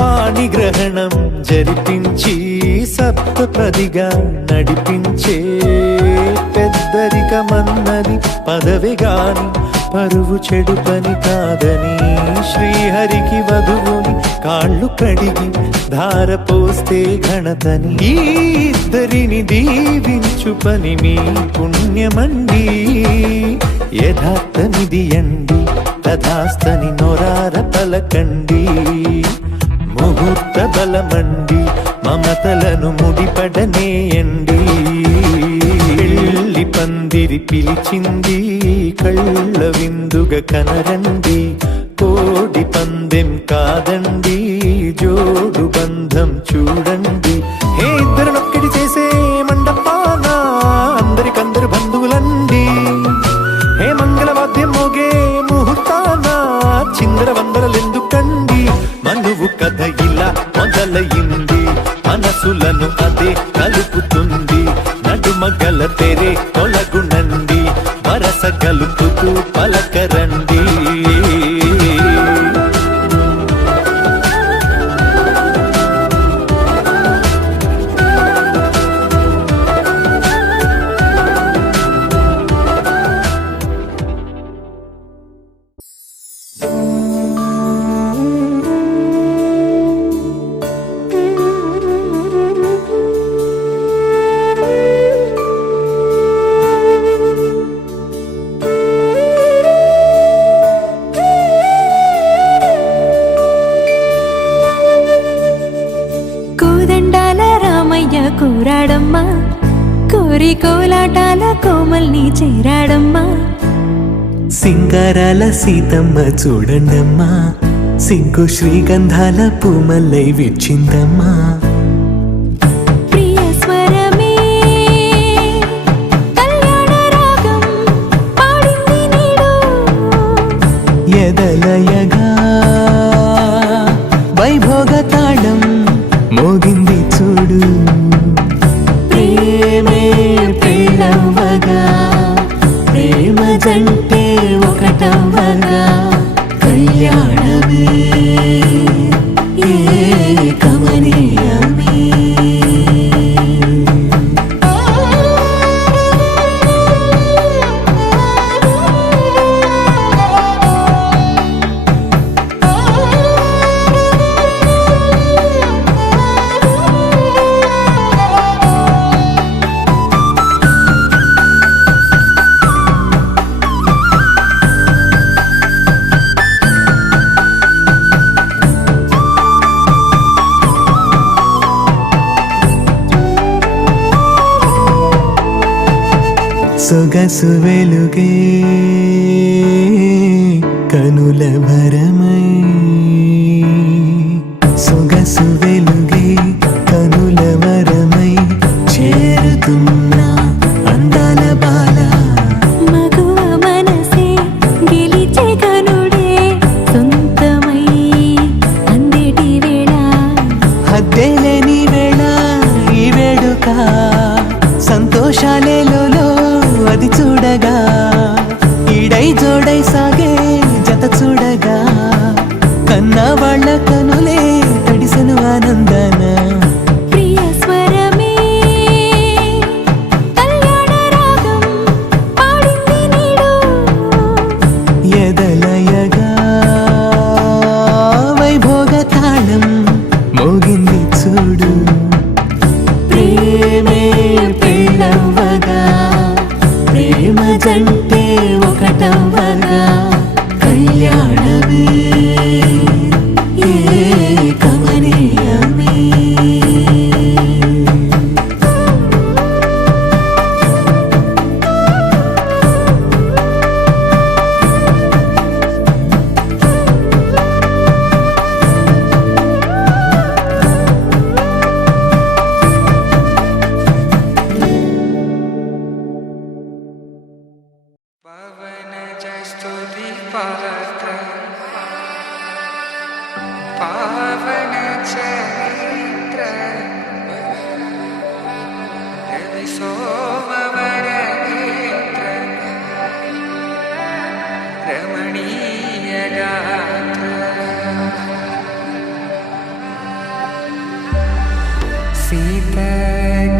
పాణిగ్రహణం జరిపించి సప్తపదిగా నడిపించే పెద్దరికమన్నది పదవి గాని పరువు చెడు పని కాదని శ్రీహరికి వధువుని కాళ్ళు కడిగి ధార పోస్తే ఘనతని ఈ ఇద్దరిని దీవించు పని మీ పుణ్యమండి యథార్థమిది అండి తథాస్తని నొరార పలకండి ముహూర్త బలమండి మమతలను ముడిపడనేయండి పెళ్లి పందిరి పిలిచింది కళ్ళ విందుగా కనరండి కోడి పందెం కాదండి జోడు బంధం చూడండి హే ఇద్దరినొక్కటి చేసే మండపాన అందరికందరు బంధువులండి హే మంగళవాద్యం మోగే ముహూర్తాన చిందర వందరలెందుకండి మనువు కథ ఇలా మొదలయింది మనసులను అదే కలుపుతుంది నడుమ గల తెరే తొలగునండి వరస గలుపుతూ పలకరండి కూరాడమ్మా కోరి కోలాటాల కోమల్ని చేరాడమ్మా సింగారాల సీతమ్మ చూడండమ్మా సింగు శ్రీగంధాల పూమల్లై విచ్చిందమ్మా ప్రియ స్వరమే కళ్యాణ రాగం పాడింది నేడు ఎదలయగా వైభోగ తాళం కళ్యాణమే కమనీయమే సొగసు వెలుగే కనుల భరమై సొగసు వెలుగే కనుల వరమై చేరుతున్నా అందాల బాల మగువ మనసే గెలిచే కనుడే సొంతమై అందేటి వేళ హద్దేలేని వేళ ఈ వేడుక సంతోషాలేలో అది చూడగా ఈడై జోడై సాగే జత చూడగా కన్నా వాళ్ళ కనులే తడిసెను ఆనందన ప్రియ స్వరమే కళ్యాణ రాగం పాడింది నీడు ఎదలయగా వైభోగ తాళం మోగింది చూడు ప్రేమే పెళ్ళవ్వగా ప్రేమ జంటే ఒకటవ్వగా కళ్యాణమే కమనీయమే పవన జస్తుతి పాత్ర పావన చరిత్ర రవి సోమవర నేత్ర రమణీయ గాత్ర సీత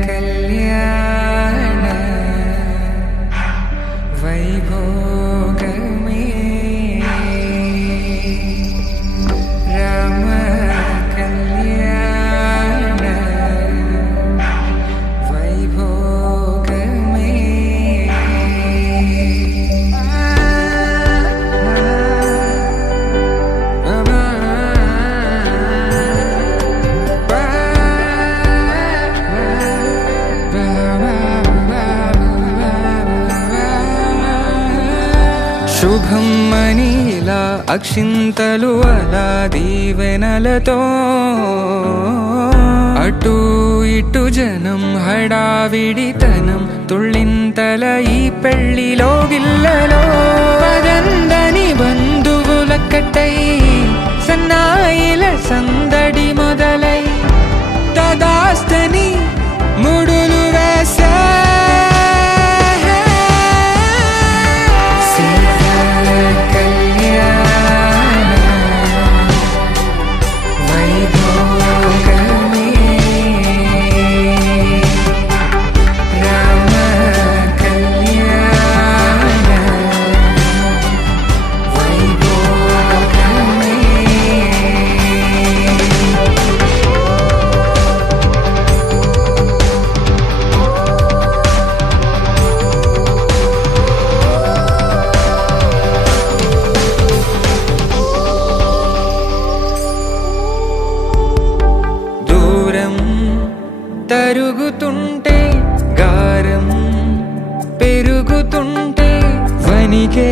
కళ్యాణ వైభోగమే రామ కళ్యాణ వైభోగమే శుభం మనీలా అక్షింతలు అలా దీవెనలతో అటు ఇటు జనం హడావిడితనం తుళ్ళింతల ఈ పెళ్లిలో గిల్లలో పదందని బంధువులక్కటై సన్నాయిల సందడి మొదలై తదాస్తని ముడులు వేసే తరుగుతుంటే గారం పెరుగుతుంటే వనికే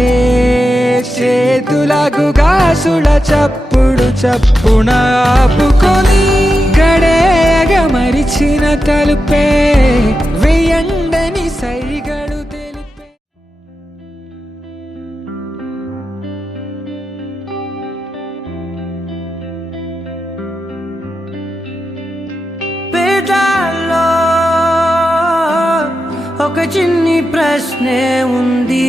చేతులకు గాసుల చప్పుడు చప్పున ఆపుకొని గడేగ మరిచిన తలుపే వెయ్యండని సైగడు తెలిపే పేదాల్లో ఒక చిన్ని ప్రశ్నే ఉంది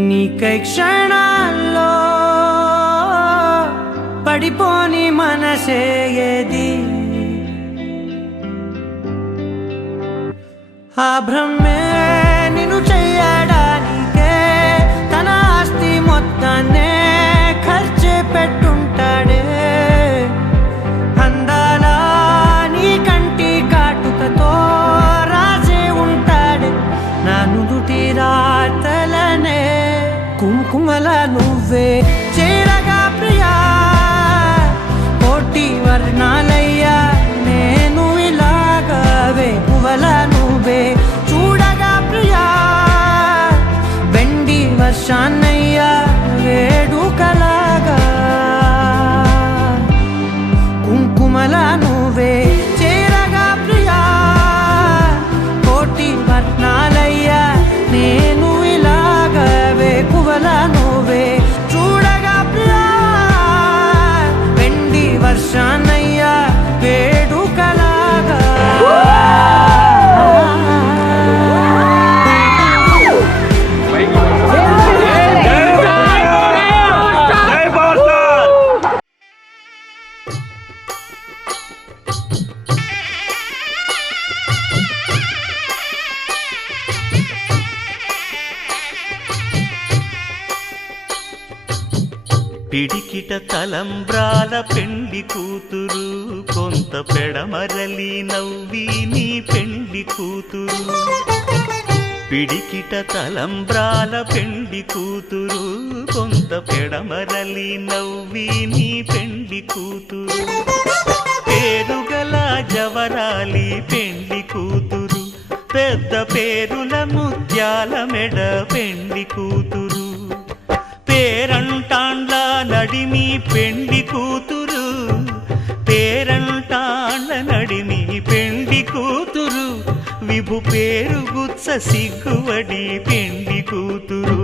నీక కై క్షణాల్లో పడిపోని మనసే ఏది ఆ భ్రమే నిన్ను చెయ్యడానికే తన ఆస్తి మొత్తాన్నే ఖర్చు పెట్టుంటాడే అందాల నీ కంటి కాటుకతో రాసే ఉంటాడే నా నుదుటి రాతలనే కుంకుమల నువ్వే చేరగా ప్రియా కోటి వర్ణాలయ్యా నేను ఇలాగవే పువ్వల నువ్వే చూడగా ప్రియా వెండి వర్షాన్నయ్యా వేడుకలాగా కుంకుమల నువ్వే చేరగా ప్రియా కోటి వర్ణాలయ్యా నేను ఇలాగవే పువ్వల నువ్వే చూడగా ప్రియా వెండి వర్షాన్నయ్యా వేడుకలాగా పిడికిట తలంబ్రాల పెండ్లి కూతురు కొంత పెడమరలి నవ్వి నీ పెండ్లి కూతురు పిడికిట తలంబ్రాల పెండ్లి కూతురు కొంత పెడమరలి నవ్వి నీ పెండ్లి కూతురు పేరుగల జవరాలి పెండ్లి కూతురు పెద్ద పేరుల ముత్యాల మెడ పెండ్లి కూతురు పేరంటాండ్ల నడిమి పెండ్లి కూతురు పేరంటాండ్ల నడిమి పెండ్లి కూతురు విభు పేరు గుత్స సిగ్గువడి పెండ్లి కూతురు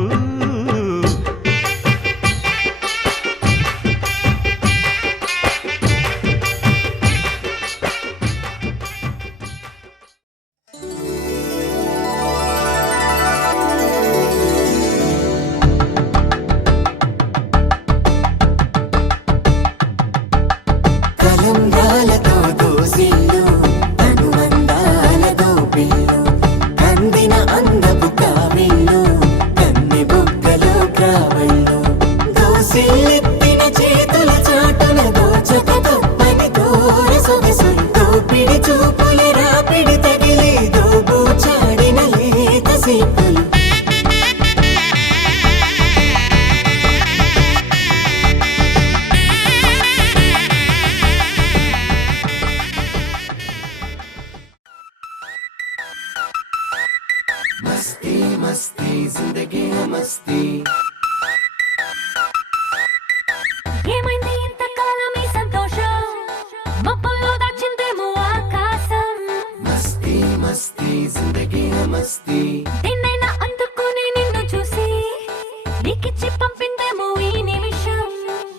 కలంబ్రాలతో దోసిల్లు అనుబంధాలతో పిల్లు కందిన అందపు కావిళ్ళు కన్నె బొక్కలో క్రావళ్ళు దోసిల్లెత్తిన చేతుల చాటున దోచక తప్పని దూర సొగసులు దోపిడి చూపుల రాపిడి తగిలి దోబూచాడిన లేత సీపులు మస్తీ మస్తీ జిందగీ మస్తీ ఏమైంది ఇంతకాలం ఈ సంతోషం మబ్బుల్లో దాచిందేమో ఆకాశం మస్తీ మస్తీ జిందగీ మస్తీ నిన్నైనా అందుకుని నిన్ను చూసి నీకిచ్చి పంపిందేమో ఈ నిమిషం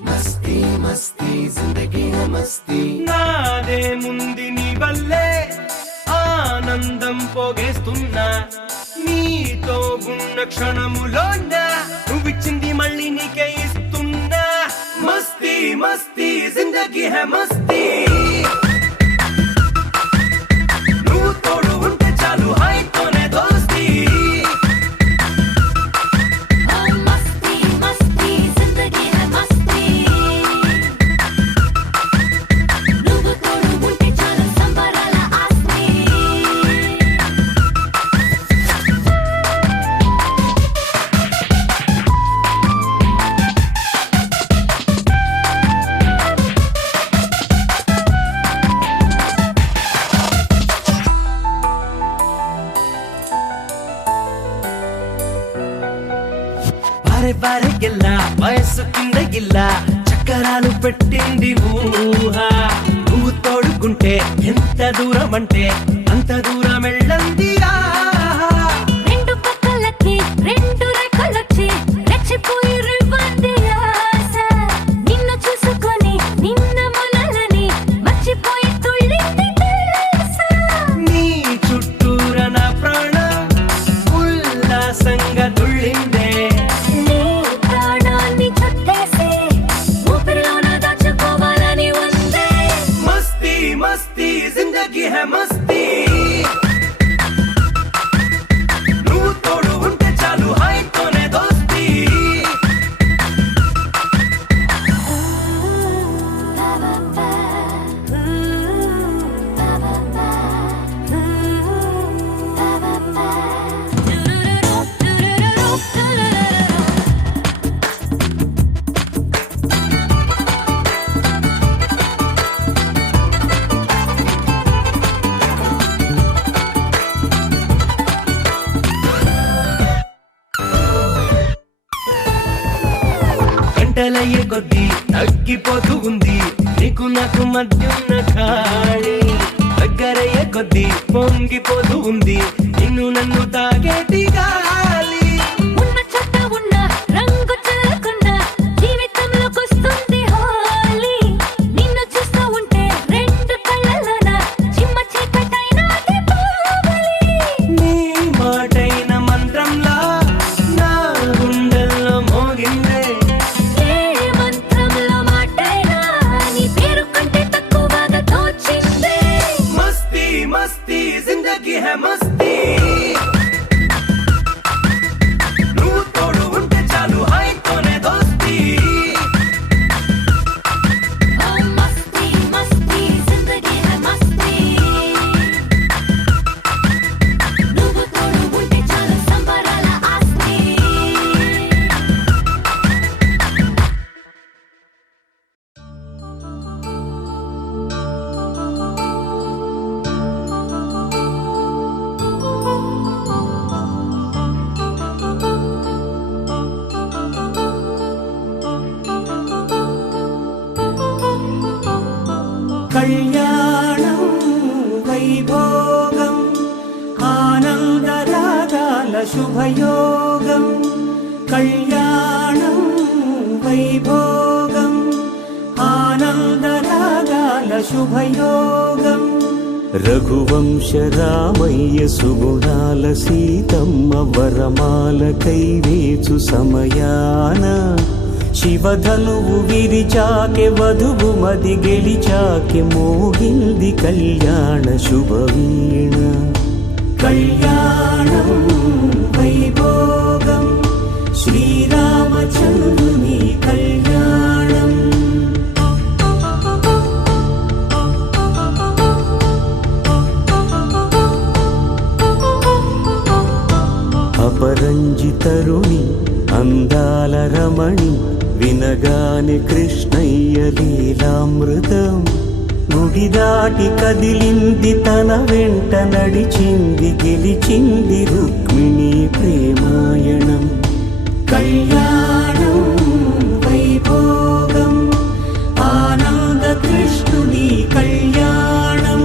మస్తీ మస్తీ జిందగీ మస్తీ నాదే ముంది నీ వల్లే ఆనందం పోగేస్తున్నా నీతో ఉన్న క్షణములోన నువ్విచ్చింది మళ్ళీ నీకే ఇస్తున్నా మస్తీ మస్తీ జిందగీ హై మస్తీ నువ్వు తోడు ఉంటే చాలు హాయితోనే దోస్తీ మస్తీ మస్తీ జిందగీ హై మస్తీ నువ్వు తోడు ఉంటే చాలు సంబరాల ఆస్తి బారే బారే గిల్లా వయస్సు కింద గిల్లా చక్కరాలు పెట్టింది ఊహ నువ్వు తోడుకుంటే ఎంత దూరం అంటే అంత దూరం వెళ్ళంది రెండు పక్కలకి రెండు రెక్కలొచ్చి రెచ్చిపోయి రివ్వంది ఆశ నిన్ను చూసుకొని నిన్న మనలని మర్చిపోయి తుళ్ళింది తెలుసా నీ చుట్టూర నా ప్రాణం ఉల్లాసంగా తుళ్ళిందే నీ గంటలయ్యే కొద్దీ తగ్గిపోతూ ఉంది నీకు నాకు మధ్యున్న ఖాళీ దగ్గరయ్యే కొద్దీ పొంగిపోతూ ఉంది నిన్ను నన్ను తాగేటి గాలి ఉన్న చోట ఉన్న రంగు చల్లకుండా జీవితంలోకొస్తుంది హోలీ నిన్ను చూస్తూ ఉంటే రెండు కళ్ళలోన చిమ్మ చీకటైనది పోవాలి నీ మాటైన మంత్రంలా నా గుండెల్లో మోగిందే ఏ మంత్రంలో మాటైనా నీ పేరు కంటే తక్కువగా తోచిందే మస్తీ మస్తీ జిందగీ హై మస్తీ నువ్వు తోడు ఉంటే చాలు హాయితోనే దోస్తీ ఓ మస్తీ మస్తీ జిందగీ హై మస్తీ నువ్వు తోడు ఉంటే చాలు సంబరాల ఆస్తి కళ్యాణం వైభోగం ఆనందరాగాల శుభయోగం కళ్యాణం వైభోగం ఆనందరాగాల శుభయోగం రఘువంశ రామయ్య సుగుణాల సీతమ్మ వరమాల కైవేచు సమయాన శివధనువు విరిచాకె వధువు మది గెలిచాకె మోగింది కళ్యాణ శుభవీణ కళ్యాణం వైభోగం శ్రీరామచంద్రుని కళ్యాణం అపరంజి తరుణి అందాల రమణి వినగానే కృష్ణయ్య లీలామృతం గుడి దాటి కదిలింది తన వెంట నడిచింది గెలిచింది రుక్మిణి ప్రేమాయణం కళ్యాణం వైభోగం ఆనంద కృష్ణుని కళ్యాణం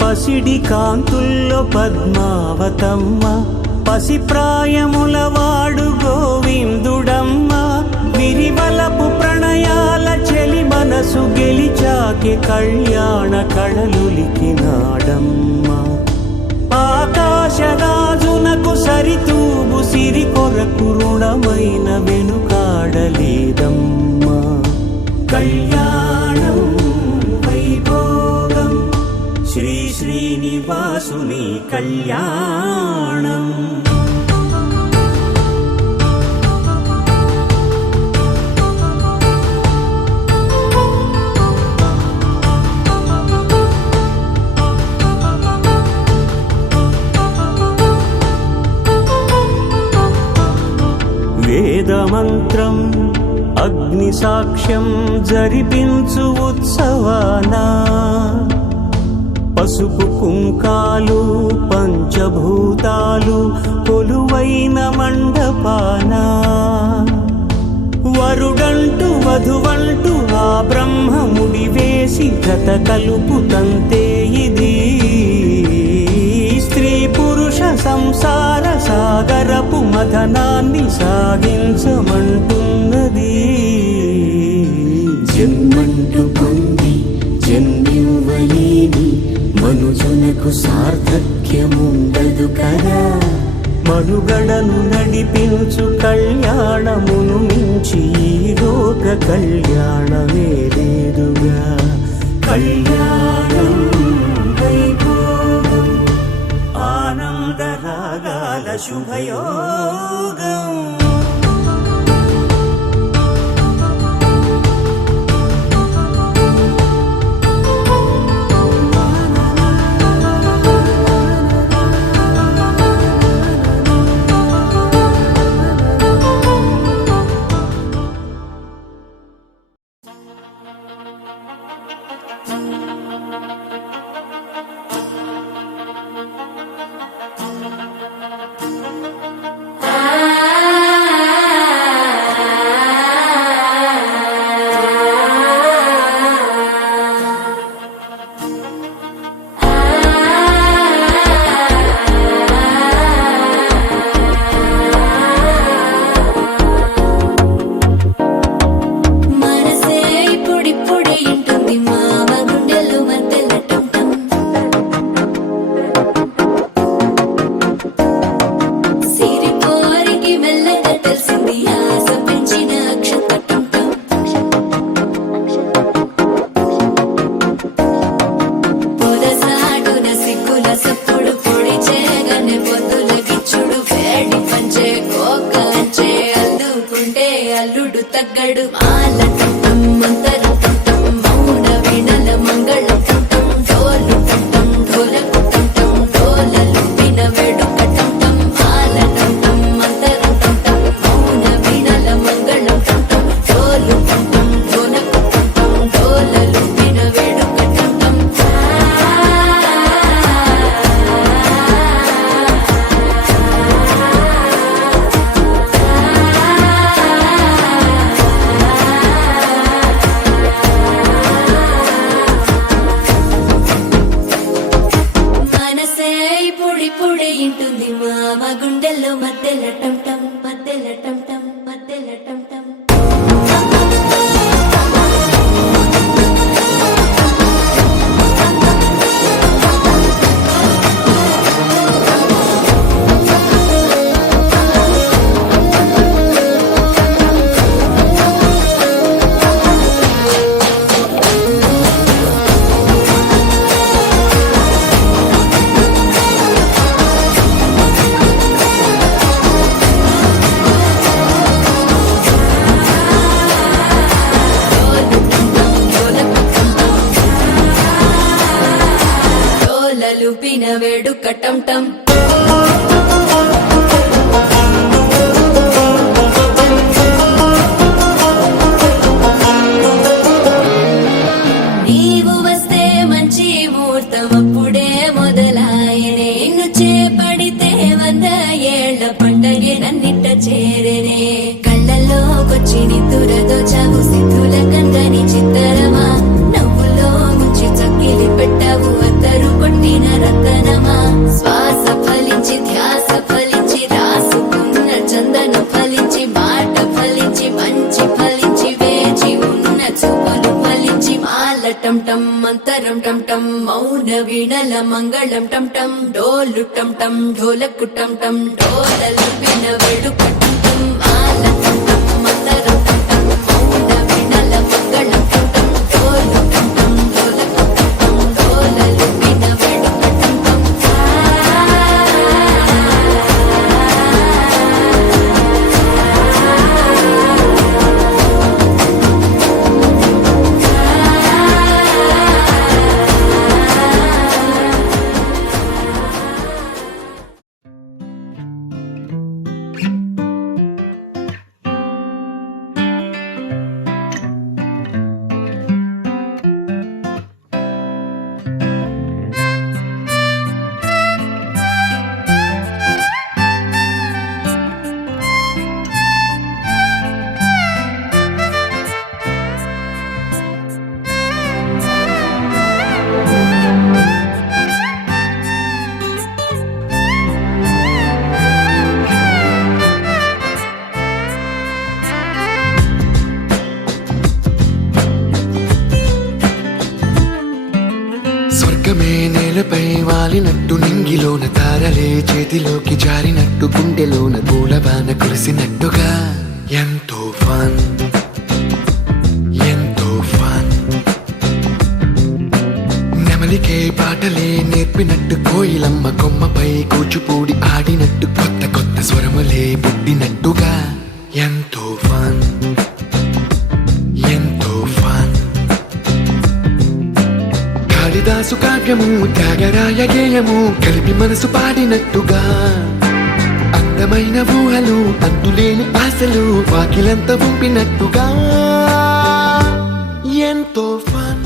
పసిడి కాంతుల్లో పద్మావతమ్మ పసిప్రాయముల వాడు గోవిందుడమ్మ విరివలపు ప్రణయాల చెలి మనసు గెలిచాకే కళ్యాణ కళలులికినాడమ్మ ఆకాశరాజునకు సరితూగు సిరి కొరకు రుణమైన వెనుకాడలేదమ్మా కళ్యాణం వైభోగం శ్రీ శ్రీనివాసుని కళ్యాణం వేదమంత్రం అగ్ని సాక్ష్యం జరిపించు ఉత్సవానా పసుపు కుంకాలు పంచభూతాలు కొలువైన మండపానా వరుడంటూ వధువంటూ ఆ బ్రహ్మముడి వేసి జత కలుపుతంతే ఇది స్త్రీ పురుష సంసార సాగరపు మథనాన్ని సాగించమంటున్నది జన్మంటూ పొంది జన్మివ్వలేని మనుజునకు సార్థక్యముండదు కదా మనుగడను నడిపించు కళ్యాణమును మించి ఈ లోక కళ్యాణమే లేదుగా కళ్యాణం వైభోగం ఆనందరాగాల శుభయోగం సప్పుడు పొడి చేయగానే పొద్దులకిచ్చుడు వేడి పంచే కోకంచే అల్లుకుంటే అల్లుడు తగ్గడు మాల టంటం మంతరం టంటం మౌన వీణల మంగళం టంటం డోలు టంటం ఢోలకు టంటం డోలలు విన వేడుక టంటం మాల టంటం మంతరం టంటం మౌన వీణల మంగళం టంటం డోలు టంటం ఢోలకు టంటం డోలలు విన వేడుక టంటం మనసే పొడి పొడి ఇంటుంది మామ గుండెల్లో మధ్యల టంటం మధ్యల టంటం మధ్యల టంటం డోలలు పిన వేడుక టంటం నీవు వస్తే మంచి ముహూర్తం అప్పుడే మొదలాయనే నిన్ను చేపడితే 100 ఏళ్ల పండగే నన్నిట్ట చేరేనే కళ్ళల్లోకొచ్చి నిద్దురదోచావు సిద్ధుల కందని చిత్తరమా నవ్వులో ముంచి చక్కిలి పెట్టావు అద్దరు కొట్టిన రతనమా శ్వాస ఫలించి ధ్యాస ఫలించి రాసుకున్న చందన ఫలించి మాట ఫలించి మంచి ఫలించి వేచి ఉన్న చూపులు ఫలించి మాల టంటం మంతరం టంటం మౌన వీణల మంగళం టంటం డోలు టంటం ఢోలకు టంటం డోలలు విన వేడుక టంటం మాల టంటం మంతరం టంటం మౌన వీణల మంగళం టంటం డోలు టంటం ఢోలకు టంటం డోలలు విన వేడుక టంటం స్వర్గమే నేలపై వాలినట్టు నింగిలోన తారలే చేతిలోకి జారినట్టు గుండెలోన పూలబాన కురిసినట్టుగా ఎంతో ఫన్ ఎంతో ఫన్ నెమలికే పాటలే నేర్పినట్టు కోయిలమ్మ కొమ్మపై కూచిపూడి ఆడినట్టు కొత్త కొత్త స్వరములే పుట్టినట్టుగా ఎంతో ఫన్ ఎంతో ఫన్ కాళిదాసు కావ్యము త్యాగరాయ గేయము కలిపి మనసు పాడినట్టుగా అందమైన ఊహలు అంతులేని ఆశలు వాకిలంతా పంపినట్టుగా ఎంతో ఫన్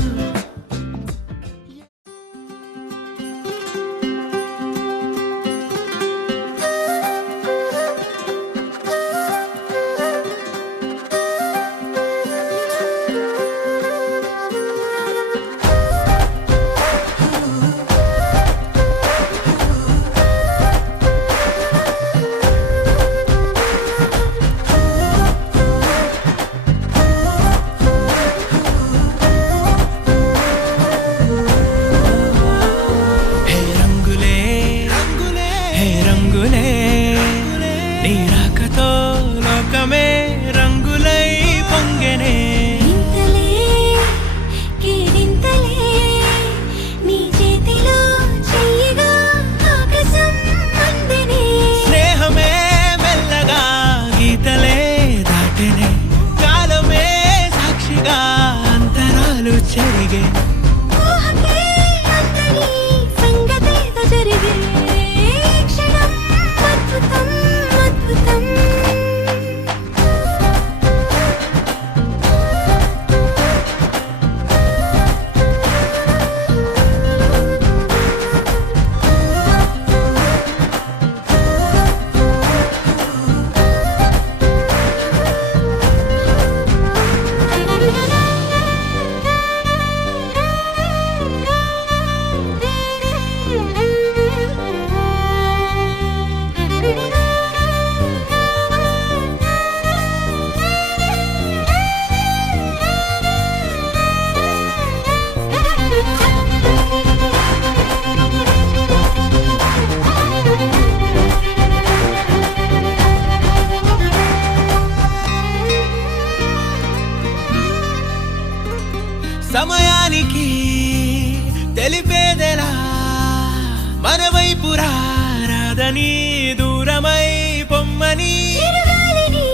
కాదని దూరమై పొమ్మని చిరుగాలిని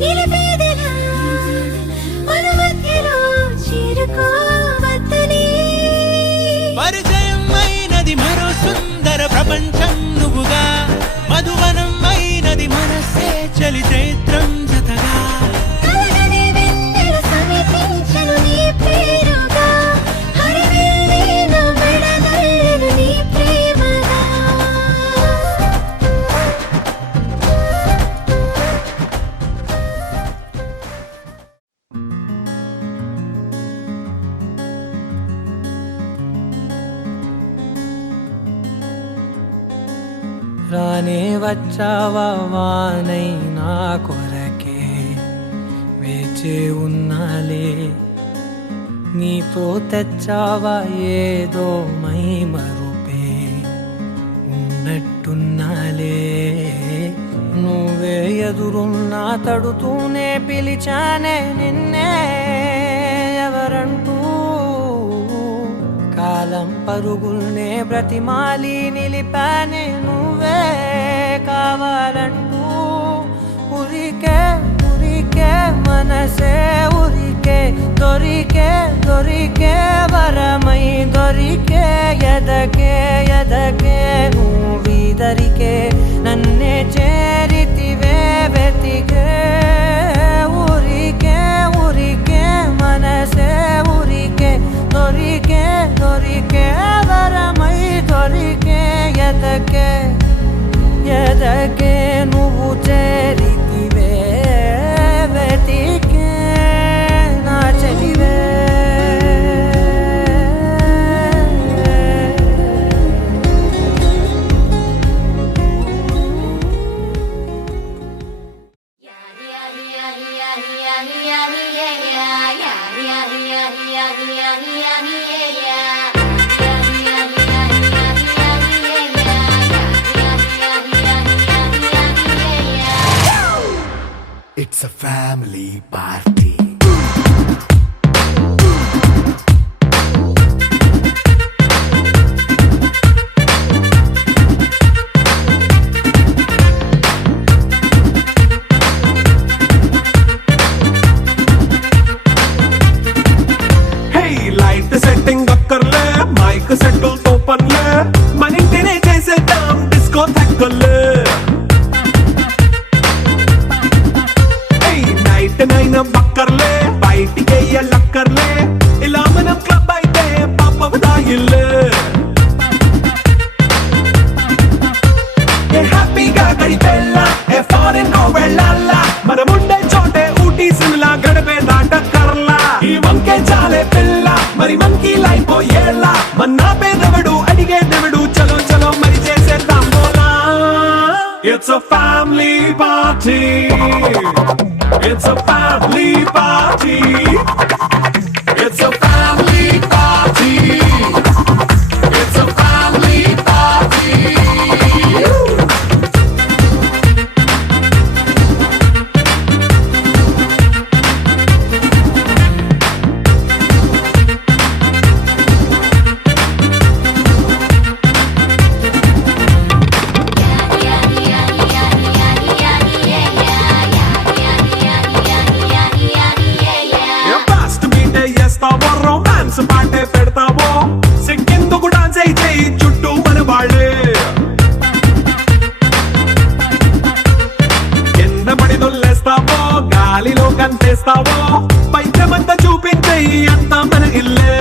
నిలిపేదెలా మన మధ్యలో చేరుకోవద్దని పరిచయం అయినది మరో సుందర ప్రపంచం నువ్వుగా మధువనం అయినది మనసే చలి చైత్రం జతగా కలగని వెన్నెల సమీపించను నీ పేరుగా హరివెల్లి నా మెడదల్లెను నీ ప్రేమగా రానే వచ్చావా వానై నా కొరకే వేచే ఉన్నాలే నీతో తెచ్చావా ఏదో మై మరుపే ఉన్నట్టున్నాలే నువ్వే ఎదురున్నా తడుతూనే పిలిచానే నిన్నే ఎవరంటూ కాలం పరుగుల్నే బ్రతిమాలి నిలిపానే నువ్వే కావాలంటూ ఉరికే ఉరికే మనసే ఉరికే దొరికే దొరికే వరమై దొరికే ఎదకే ఎదకే నువ్విదరికే నన్నే చేరితివే వెతికే ఉరికే ఉరికే మనసే ఉరికే దొరికే దొరికే వరమై దొరికే ఎదకే ఎదకే నువ్వు చేరితివే వెతికే నా చెలివే It's a family party. Hey, light setting అక్కర్లే మైక్ సెట్టుల్ తో పనిలే మన ఇంటినే చేసేద్దాం డిస్కో థక్కర్లే నైట్ నైన్ బక్కర్లే బయటికి లక్కర్లే ఇలా మనం క్లబ్ అయితే పాప దాయిల్లే హ్యాపీగా గడిపెళ్ళ ఏ ఫారెన్ నో వెళ్ళాల మనం ఉండే చోటే ఊటీ సిమ్లా గడిపే దాటక్కర్లా ఈ వంకే చాలే పిల్ల మరి మంకీ లైఫ్ ఏళ్ళ మన్నా పేదవడు అడిగే దేవుడు చలో చలో మరి చేసేద్దాం బోలా it's a family party. It's a family party. It's a family party. It's a family party. Romance పాటే పెడతావో సిక్కిందుకు డాన్స్ అయి చేయి చుట్టూ మన వాళ్ళే కింద పడి దొల్లేస్తావో గాలిలో కంతేస్తావో పైచమంతా చూపించేయి అంతా మన ఇల్లే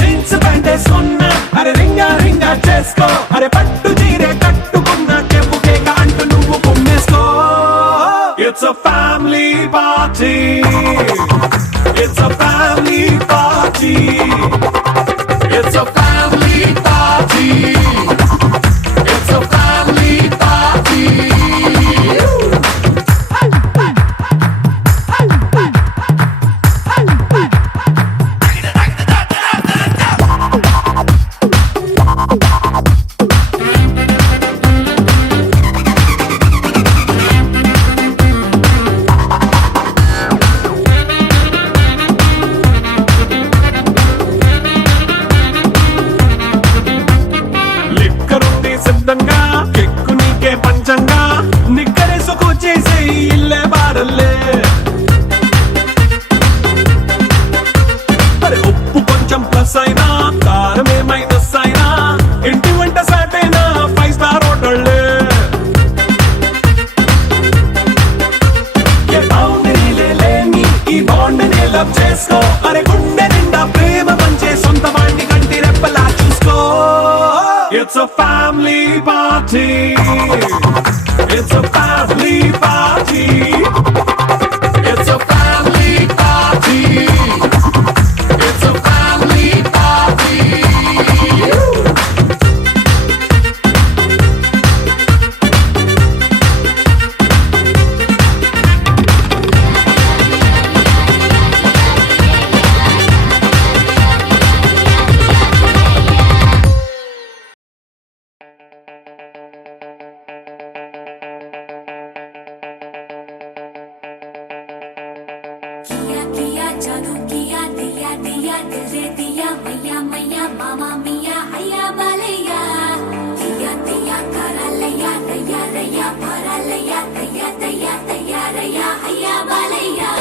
జీన్స్ ప్యాంటేసుకున్నా అరే రింగా రింగా చేసుకో అరే పట్టు చీరే కట్టుకున్న కెప్పు కేక అంటూ నువ్వు కుమ్మేసుకో. It's a family party. It's a family party. It's a family party. It's a family party. అరే గుండె నిండా ప్రేమ పంచే సొంత వాణ్ణి కంటి రెప్పలా చూసుకో. It's a family party. It's a family party. It's a family party. It's a family party. किया किया जादू किया दिया दिया दिल दे दिया मैया मैया मामा मिया हैया बालैया दिया दिया करा लैया दैया रैया भरा लैया दैया दैया दैया रैया हैया बालैया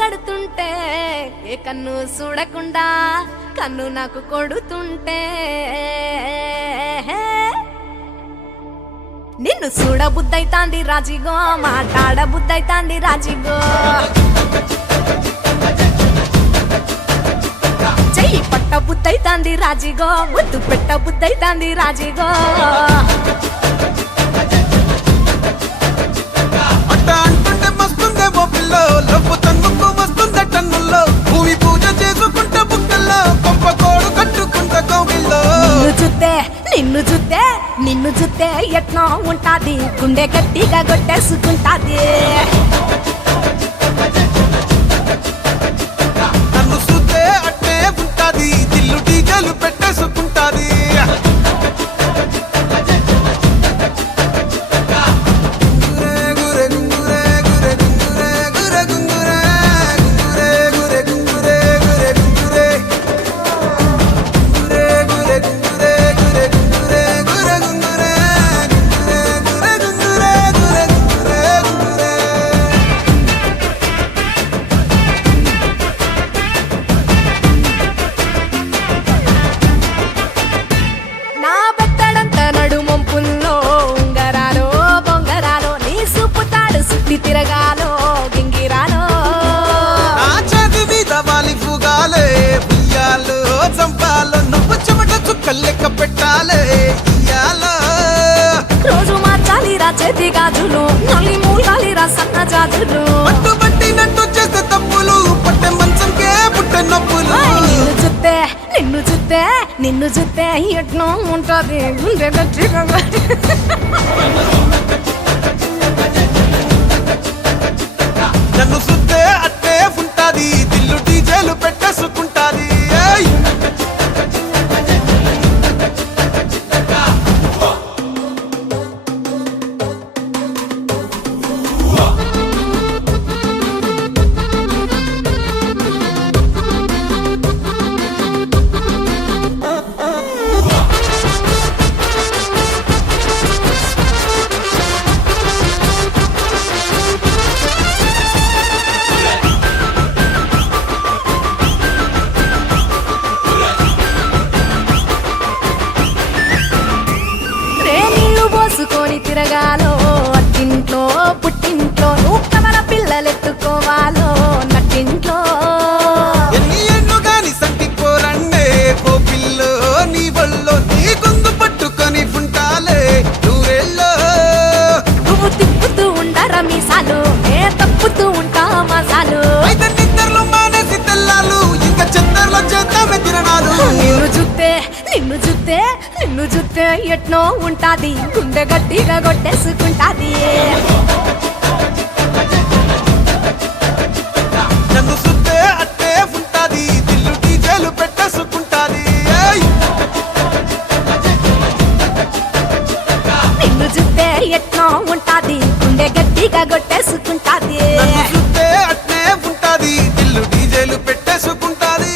గడుతుంటే ఏ కన్ను చూడకుండా కన్ను నాకు కొడుతుంటే నిన్ను చూడ బుద్ధైతాంది రాజిగో మాట్లాడ బుద్ధైతాంది రాజిగో చెయ్యి పట్ట బుద్ధైతాంది రాజిగో ముద్దు పెట్ట బుద్ధైతాంది రాజిగో అట్ట అంటుంటే మస్తుందేమో పిల్లో లవ్వు తన్నుకు వస్తుందే టన్నుల్లో భూమి పూజ చేసుకుంటే బుక్కల్లో కొంప కోడు కట్టుకుంటే కోవిల్లో నిన్ను చూస్తే ఎట్నో ఉంటాది గుండె గట్టిగా కొట్టేసుకుంటాది నన్ను చూస్తే అట్టే ఉంటాది దిల్లు డీజలు పెట్టేసుకుంటాది నా బెత్తడంత నడుమొంపుల్లో ఉంగరాలో బొంగరాలో నీ సూపుతాడు సుత్తి తిరగాలో గింగిరాలో నా చేతి మీద వాలి పుగాలే బియ్యాలు చంపాలో నువ్వు చెమట చుక్కలు లెక్క పెట్టాలే ఇయ్యాలో రోజు మార్చాలిరా చేతి గాజులు నల్లి మూలాలిరా సన్న జాజులు పట్టుబట్టినట్టు చేస్తే తప్పులు పట్టే మంచంకే పుట్టే నొప్పులు నిన్ను చూస్తే ఎట్నో ఉంటది గుండె గట్టిగా నన్ను సుత్తే అట్టే ఉంటాది దిల్లు డీజేలు పెట్టేసుకుంటాది ఏయ్! నీళ్లు పోసుకొని తిరగాలో అట్టింట్లో పుట్టింట్లో నువ్వు కవల పిల్లలెత్తుకోవాలో నట్టింట్లో ఎన్ని ఎన్ను గాని సంటిపోరండే ఓ పిల్లో నీ వల్లో నీ గొంతు పట్టుకొని ఉంటాలే నూరెల్లో నువ్వు తిప్పుతూ ఉండరా మీసాలు నే తప్పుతూ ఉంటా మసాలు అయితే నిద్రలో మానేసి తెల్లాలు ఇంకా చెత్తర్లో చేద్దామే తిరణాలు నిన్ను చూస్తే ఎట్నో ఉంటాది గుండె గట్టిగా కొట్టేసుకుంటాది నన్ను సుత్తే అట్టే ఉంటాది దిల్లు డీజేలు పెట్టేసుకుంటాది ఏయ్! నిన్ను చూస్తే ఎట్నో ఉంటాది గుండె గట్టిగా కొట్టేసుకుంటాది నన్ను సుత్తే అట్నే ఉంటాది దిల్లు డీజేలు పెట్టేసుకుంటాది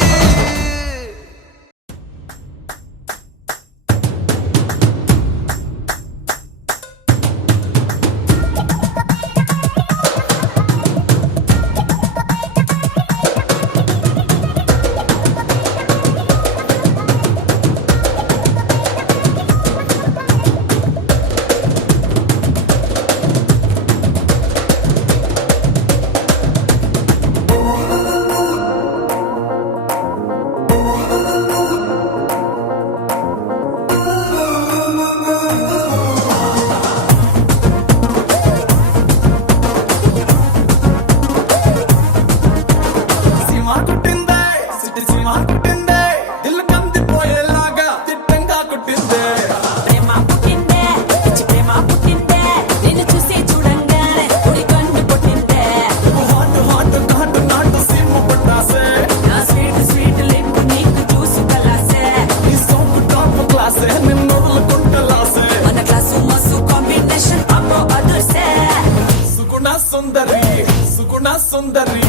సుందరి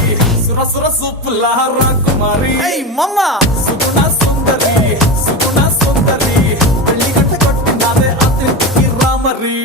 సుర సుర సూపుల రాకుమారి మమ్మ సుగుణ సుందరి పెళ్లి గట్ట కొట్టినాదే అతిథికి రామరి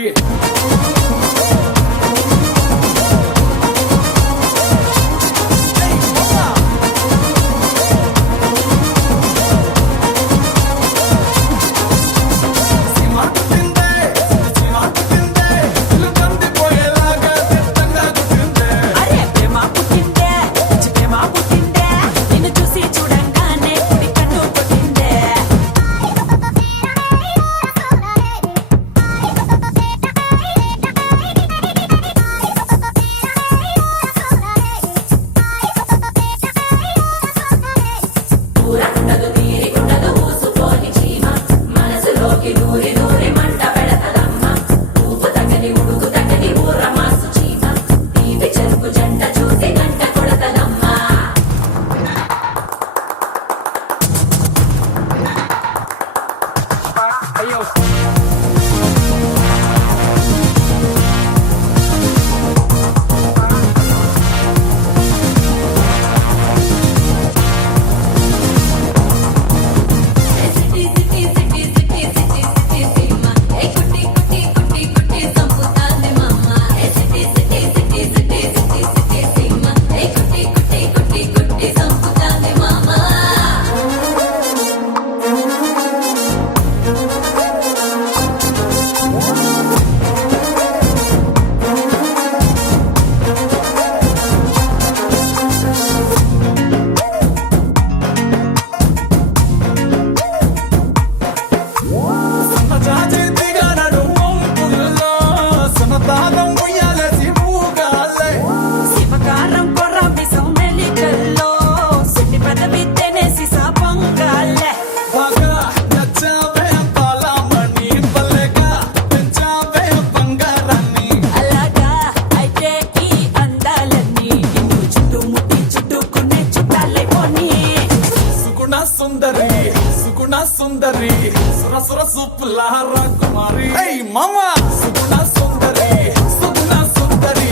సుందరి సుర సుర సుప్పుల రాకుమారి మామ సుగుణ సుందరి సుగుణ సుందరి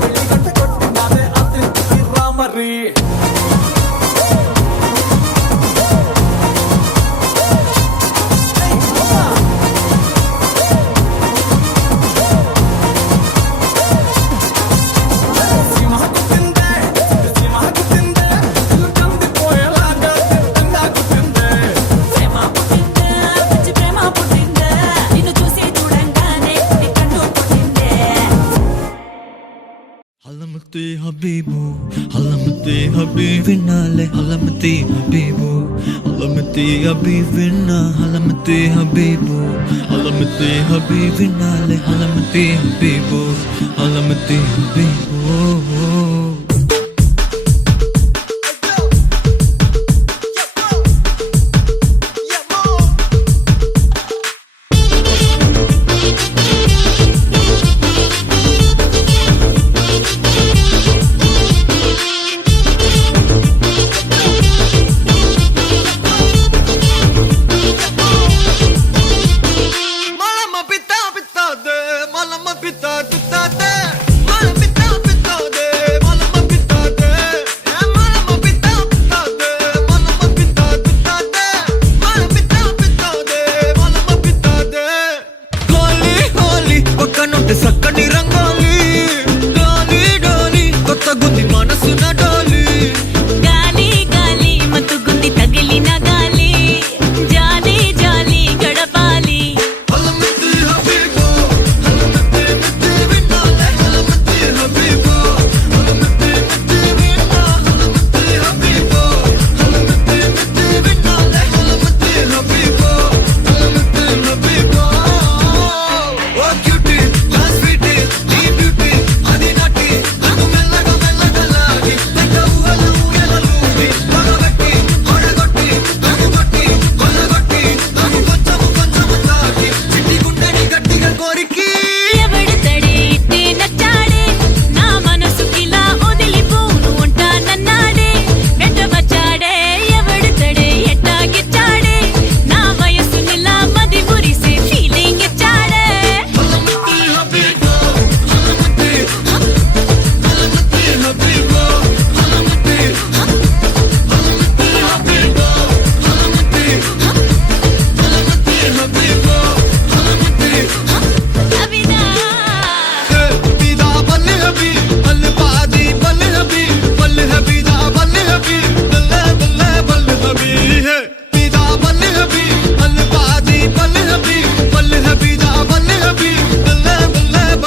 పెళ్లి గంట కొట్టినాదే అతిథి రామరి Halamati Habibu, Halamati Habibinale, Halamati Habibu, Halamati Habibina, Halamati Habibu, Halamati Habibinale, Halamati Habibu, Halamati Habibu.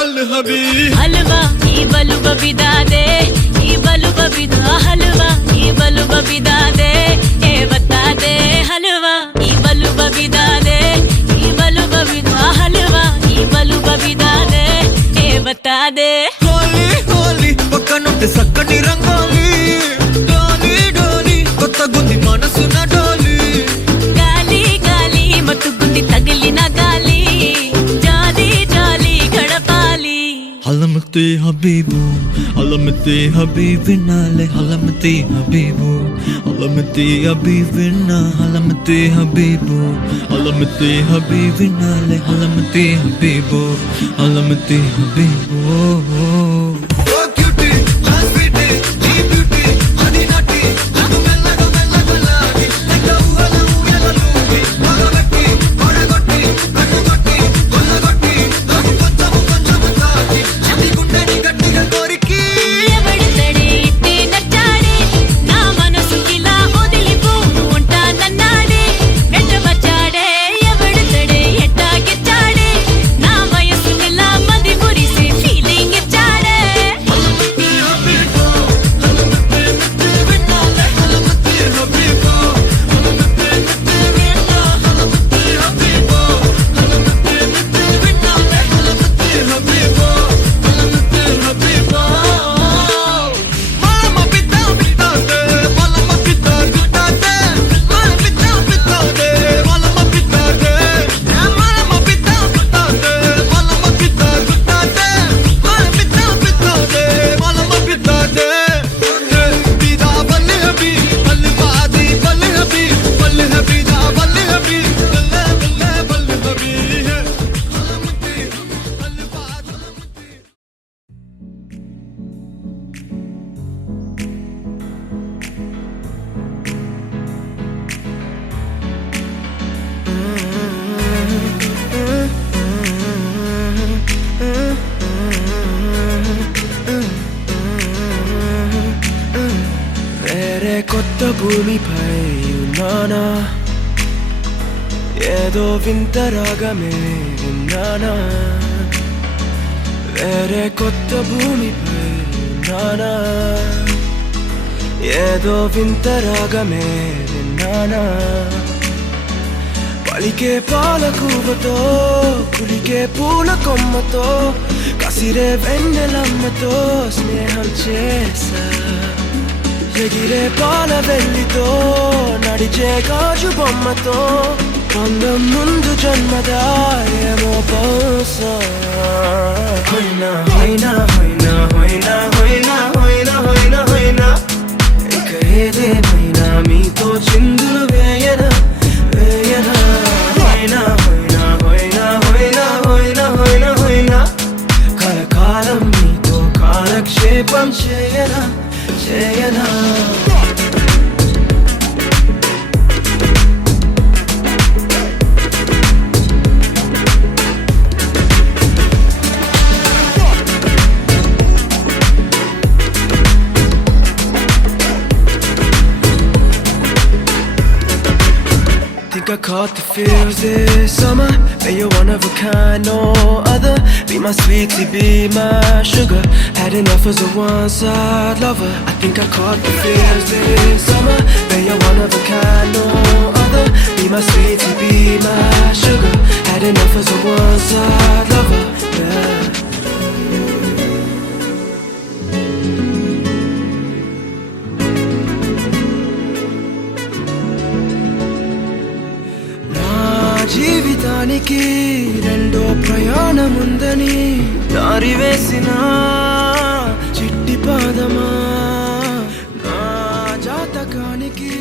हलवा ई बलुबा बिदा दे ई बलुबा बिदा हलवा ई बलुबा बिदा दे ए बता दे हलवा ई बलुबा बिदा दे ई बलुबा बिदा हलवा ई बलुबा बिदा दे ए बता दे होली होली पक्कनुंटे सक्कनी రంగోలి డోలి డోలి కొత్త గుంది మనసున డోలి గాలి గాలి మత్తుగుంది తగిలిన గాలి జాలి జాలి గడపాలి Halamati Habibu, Halamati Habibinale, Halamati Habibu, Halamati Habibina, Halamati Habibu, Halamati Habibinale, Halamati Habibu, Halamati Habibu. ఎట్టాగిచ్చాడే నా వయసు నిలా మది మురిసి ఫీలింగ్ ఇచ్చాడే కొత్త భూమిపై ఉన్నానా ఏదో వింత రాగమే విన్నానా వేరే కొత్త భూమిపై ఉన్నానా ఏదో వింత రాగమే విన్నానా పలికే పాలకూవతో కులికే పూల కొమ్మతో కసిరే వెన్నెలమ్మతో స్నేహం చేసా ఎగిరే పాల వెల్లితో నడిచే గాజు బొమ్మతో అందం ముందు జన్మదా ఏమో బహుశా హోయినా హోయినా హోయినా హోయినా హోయినా హోయినా హోయినా హోయినా ఇక ఏదేమైనా మీతో చిందులు వేయనా వేయనా హోయినా హోయినా హోయినా హోయినా హోయినా హోయినా హోయినా కలకాలం మీతో కాలక్షేపం చేయనా చేయనా I caught the feels this summer. But you're one of a kind, no other. Be my sweetie, be my sugar. Had enough as a one-side lover. I think I caught the feels this summer. But you're one of a kind, no other. Be my sweetie, be my sugar. Had enough as a one-side lover. Yeah. జీవితానికి రెండో ప్రయాణముందని దారి వేసిన చిట్టి పాదమా నా జాతకానికి